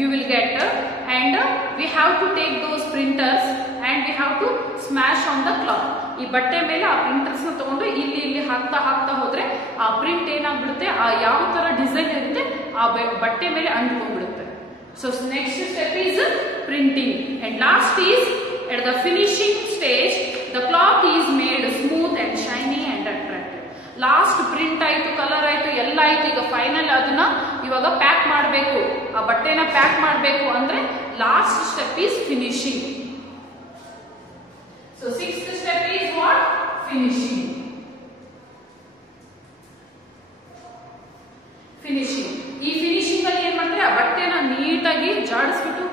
you will get, and we have to take those printers and we have to smash on the cloth. ಈ ಬಟ್ಟೆ ಮೇಲೆ ಆ ಪ್ರಿಂಟರ್ಸ್ ನ ತಗೊಂಡು ಇಲ್ಲಿ ಹಾಕ್ತಾ ಹೋದ್ರೆ ಆ ಪ್ರಿಂಟ್ ಏನಾಗ್ಬಿಡುತ್ತೆ, ಆ ಯಾವ ತರ ಡಿಸೈನ್ ಇರುತ್ತೆ ಆ ಬಟ್ಟೆ ಮೇಲೆ ಅಂಟ್ಕೊಂಡ್ಬಿಡುತ್ತೆ. So next step is printing. And last is at the finishing stage the cloth is made smooth and shiny and attractive. Last print ಆಯ್ತು, ಕಲರ್ ಆಯ್ತು, ಎಲ್ಲ ಆಯ್ತು. ಈಗ ಫೈನಲ್ ಅದನ್ನ ಇವಾಗ ಪ್ಯಾಕ್ ಮಾಡಬೇಕು, ಆ ಬಟ್ಟೆನ ಪ್ಯಾಕ್ ಮಾಡಬೇಕು ಅಂದ್ರೆ last step is finishing. So sixth step is what? Finishing. Finishing. ಈ ಫಿನಿಶಿಂಗ್ ಅಲ್ಲಿ ಏನ್ ಮಾಡ್ತಾರೆ, ಆ ಬಟ್ಟೆನ ನೀಟಾಗಿ ಜಾಡಿಸ್ಬಿಟ್ಟು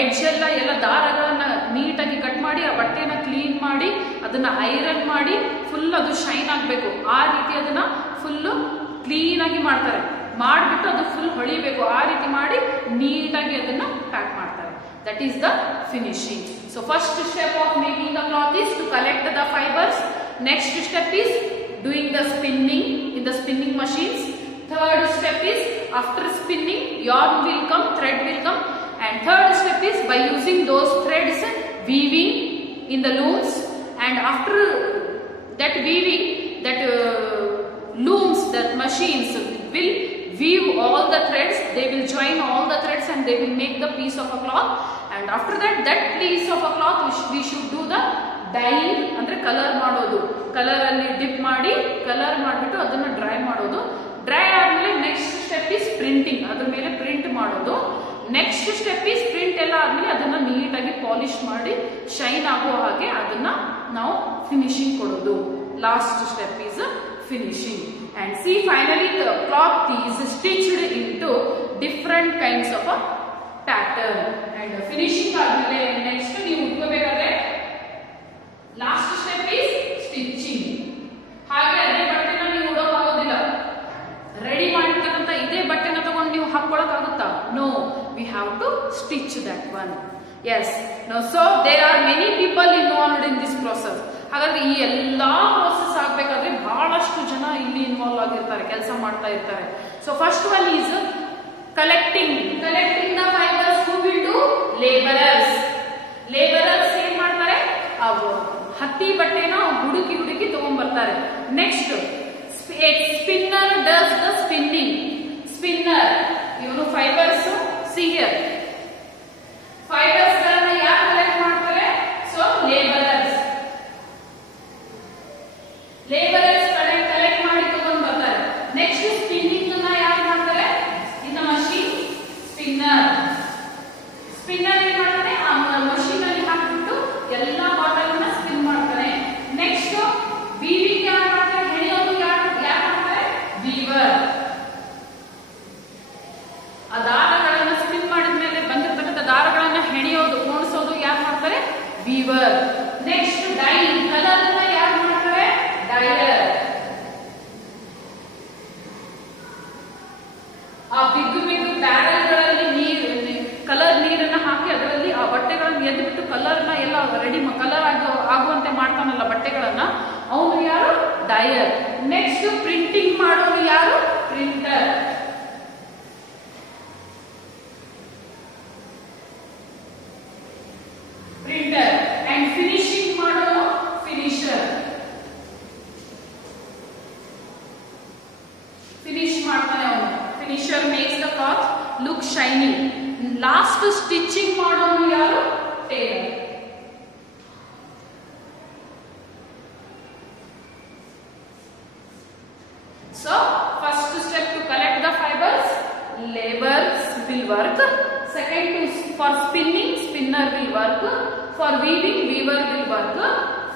ಎಡ್ಜ್ ಎಲ್ಲ ದಾರಗಳನ್ನ ನೀಟಾಗಿ ಕಟ್ ಮಾಡಿ ಆ ಬಟ್ಟೆನ ಕ್ಲೀನ್ ಮಾಡಿ ಅದನ್ನ ಐರನ್ ಮಾಡಿ ಫುಲ್ ಅದು ಶೈನ್ ಆಗ್ಬೇಕು. ಆ ರೀತಿ ಅದನ್ನ ಫುಲ್ ಕ್ಲೀನ್ ಆಗಿ ಮಾಡ್ತಾರೆ. ಮಾಡ್ಬಿಟ್ಟು ಅದು ಫುಲ್ ಹೊಳಿಬೇಕು, ಆ ರೀತಿ ಮಾಡಿ ನೀಟಾಗಿ ಅದನ್ನ ಪ್ಯಾಕ್ ಮಾಡ್ತಾರೆ. That is the finishing. So first step of making the cloth is to collect the fibres. Next step is doing the spinning in the spinning machines. Third step is after spinning yarn will come, thread will come, and third step is by using those threads weaving in the looms, and after that weaving that looms, that machines will weave all the threads, they will join all the threads and they will make the piece of a cloth, and after that piece of a cloth we should do the dyeing, ಅಂದ್ರೆ ಕಲರ್ ಮಾಡೋದು. ಕಲರ್ ಅಲ್ಲಿ ಡಿಪ್ ಮಾಡಿ ಕಲರ್ ಮಾಡಿಬಿಟ್ಟು ಅದನ್ನ ಡ್ರೈ ಮಾಡೋದು. ಡ್ರೈ ಆದ್ಮೇಲೆ ನೆಕ್ಸ್ಟ್ ಸ್ಟೆಪ್ ಈಸ್ ಪ್ರಿಂಟಿಂಗ್, ಅದ್ರ ಮೇಲೆ ಪ್ರಿಂಟ್ ಮಾಡೋದು. ನೆಕ್ಸ್ಟ್ ಸ್ಟೆಪ್ ಈಸ್ ಪ್ರಿಂಟ್ ಎಲ್ಲ ಆದ್ಮೇಲೆ ಅದನ್ನ ನೀಟಾಗಿ ಪಾಲಿಶ್ ಮಾಡಿ ಶೈನ್ ಆಗುವ ಹಾಗೆ ಅದನ್ನ ನಾವು ಫಿನಿಶಿಂಗ್ ಕೊಡೋದು. Last step is finishing. And C finally the cloth is stitched into different kinds of a pattern. And finishing ಆದ್ಮೇಲೆ ನೆಕ್ಸ್ಟ್ ನೀವು ಉಟ್ಕೋಬೇಕಾದ್ರೆ ಲಾಸ್ಟ್ ಸ್ಟೆಪ್ ಈಸ್ ಸ್ಟಿಚಿಂಗ್. ಹಾಗೆ ಅದೇ ಬಟ್ಟೆನ ನೀವು ಉಡೋಕ್ಕಾಗೋದಿಲ್ಲ, ರೆಡಿ ಮಾಡಿರ್ತಕ್ಕಂಥ ಇದೇ ಬಟ್ಟೆನ ತಗೊಂಡು ನೀವು ಹಾಕೊಳ್ಳೋಕ್ಕಾಗುತ್ತಾ? No, we have to stitch that one. Yes, so there are many people involved in this process. ಹಾಗಾದ್ರೆ ಈ ಎಲ್ಲಾ ಪ್ರೊಸೆಸ್ ಆಗ್ಬೇಕಾದ್ರೆ ಬಹಳಷ್ಟು ಜನ ಇಲ್ಲಿ ಇನ್ವಾಲ್ವ್ ಆಗಿರ್ತಾರೆ, ಕೆಲಸ ಮಾಡ್ತಾ ಇರ್ತಾರೆ. So first one is collecting the fibres. Who will do? Labourers. Labourers ಏನ್ ಮಾಡ್ತಾರೆ, ಅವು ಹತ್ತಿ ಬಟ್ಟೆನ ಹುಡುಕಿ ಹುಡುಕಿ ತಗೊಂಡ್ಬರ್ತಾರೆ. Next spinner does the spinning. Spinner ಇವನು ಫೈಬರ್ಸ್, ಸಿ ಹಿಯರ್ ಫೈಬರ್ಸ್ ಗಳನ್ನ ಯಾರು ಕಲೆಕ್ಟ್ ಮಾಡ್ತಾರೆ, ಸೊ ಲೇಬರರ್ಸ್. ಲೇಬರರ್ಸ್ ಕಲೆಕ್ಟ್ ಮಾಡಿ ತಗೊಂಡ್ ಬರ್ತಾರೆ. ನೆಕ್ಸ್ಟ್ ಸ್ಪಿನ್ನಿಂಗ್ ಅನ್ನ ಯಾರು ಮಾಡ್ತಾರೆ, ಇನ್ ಮಷೀನ್ ಸ್ಪಿನ್ನರ್. ಸ್ಪಿನ್ನರ್ ಏನ್ ಮಾಡ್ತಾನೆ, ಆ ಮಷೀನ್ ಅಲ್ಲಿ ಹಾಕ್ಬಿಟ್ಟು ಎಲ್ಲಾ ಬಾಟಲ್ ನ ಸ್ಪಿನ್ ಮಾಡ್ತಾನೆ. ನೆಕ್ಸ್ಟ್ ವೀವಿಂಗ್ ಯಾರು ಮಾಡ್ತಾರೆ, ಹೆಣೆಯೋದು ಯಾರು ಮಾಡ್ತಾರೆ, ವೀವರ್. ಆ ದಾರಗಳನ್ನ ಸ್ಪಿನ್ ಮಾಡಿದ್ಮೇಲೆ ಬಂದಿರತಕ್ಕಂಥ ದಾರಗಳನ್ನ ಹೆಣೆಯೋದು, ಕೋಣಿಸೋದು ಯಾರು ಮಾಡ್ತಾರೆ, ವೀವರ್. ನೆಕ್ಸ್ಟ್ ಡೈಯಿಂಗ್, ಕಲರ್ ಅನ್ನ ಯಾರು ಮಾಡ್ತಾರೆ, ಡೈಯರ್. ಆ ಬಿಗ್ ಬಿಗ್ ಬ್ಯಾರಲ್ಗಳಲ್ಲಿ ಕಲರ್ ನೀರನ್ನ ಹಾಕಿ ಅದರಲ್ಲಿ ಆ ಬಟ್ಟೆಗಳನ್ನ ಎದ್ಬಿಟ್ಟು ಕಲರ್ನ ಎಲ್ಲ ರೆಡಿ ಕಲರ್ ಆಗುವಂತೆ ಮಾಡ್ತಾನಲ್ಲ ಬಟ್ಟೆಗಳನ್ನ, ಅವನು ಯಾರು, ಡೈಯರ್. ನೆಕ್ಸ್ಟ್ ಪ್ರಿಂಟಿಂಗ್ ಮಾಡೋನು ಯಾರು, ಪ್ರಿಂಟರ್. ಪ್ರಿಂಟರ್. ಅಂಡ್ ಫಿನಿಶಿಂಗ್ ಮಾಡೋನು ಫಿನಿಶರ್. ಫಿನಿಶ್ ಮಾಡ್ತಾನೆ ಅವನು, finisher makes the cloth look shining. Last stitching ಮಾಡೋನು ಯಾರು, Taylor. So first step to collect the fibers, laborers will work. Second, for spinning, spinner will work. For weaving, weaver will work.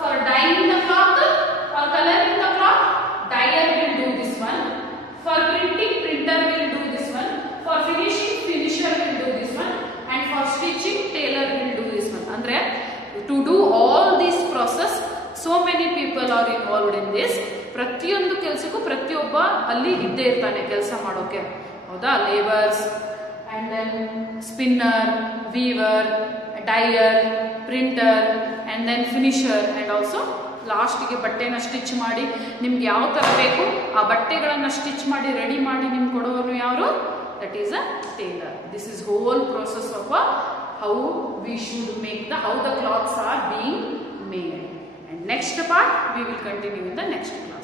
For dyeing the cloth or coloring the cloth, dyer will do this one. For printing, printer will do this one. For finishing, finisher will do this one. And for stitching, tailor will do this one. Andre, to do all this process, so many people are involved in this. ಪ್ರತಿಯೊಂದು ಕೆಲಸಕ್ಕೂ ಪ್ರತಿಯೊಬ್ಬ ಅಲ್ಲಿ ಇದ್ದೇ ಇರ್ತಾನೆ ಕೆಲಸ ಮಾಡೋಕೆ, ಹೌದಾ. Labours and then spinner, weaver, dyer, printer and then finisher and also ಲಾಸ್ಟ್ಗೆ ಬಟ್ಟೆನ ಸ್ಟಿಚ್ ಮಾಡಿ ನಿಮ್ಗೆ ಯಾವ ತರ ಬೇಕು ಆ ಬಟ್ಟೆಗಳನ್ನ ಸ್ಟಿಚ್ ಮಾಡಿ ರೆಡಿ ಮಾಡಿ ನಿಮ್ಗೆ ಕೊಡೋರು ಯಾರು, that is a tailor. This is whole process of how we should make how the cloths are being made. And next part we will continue in the next class.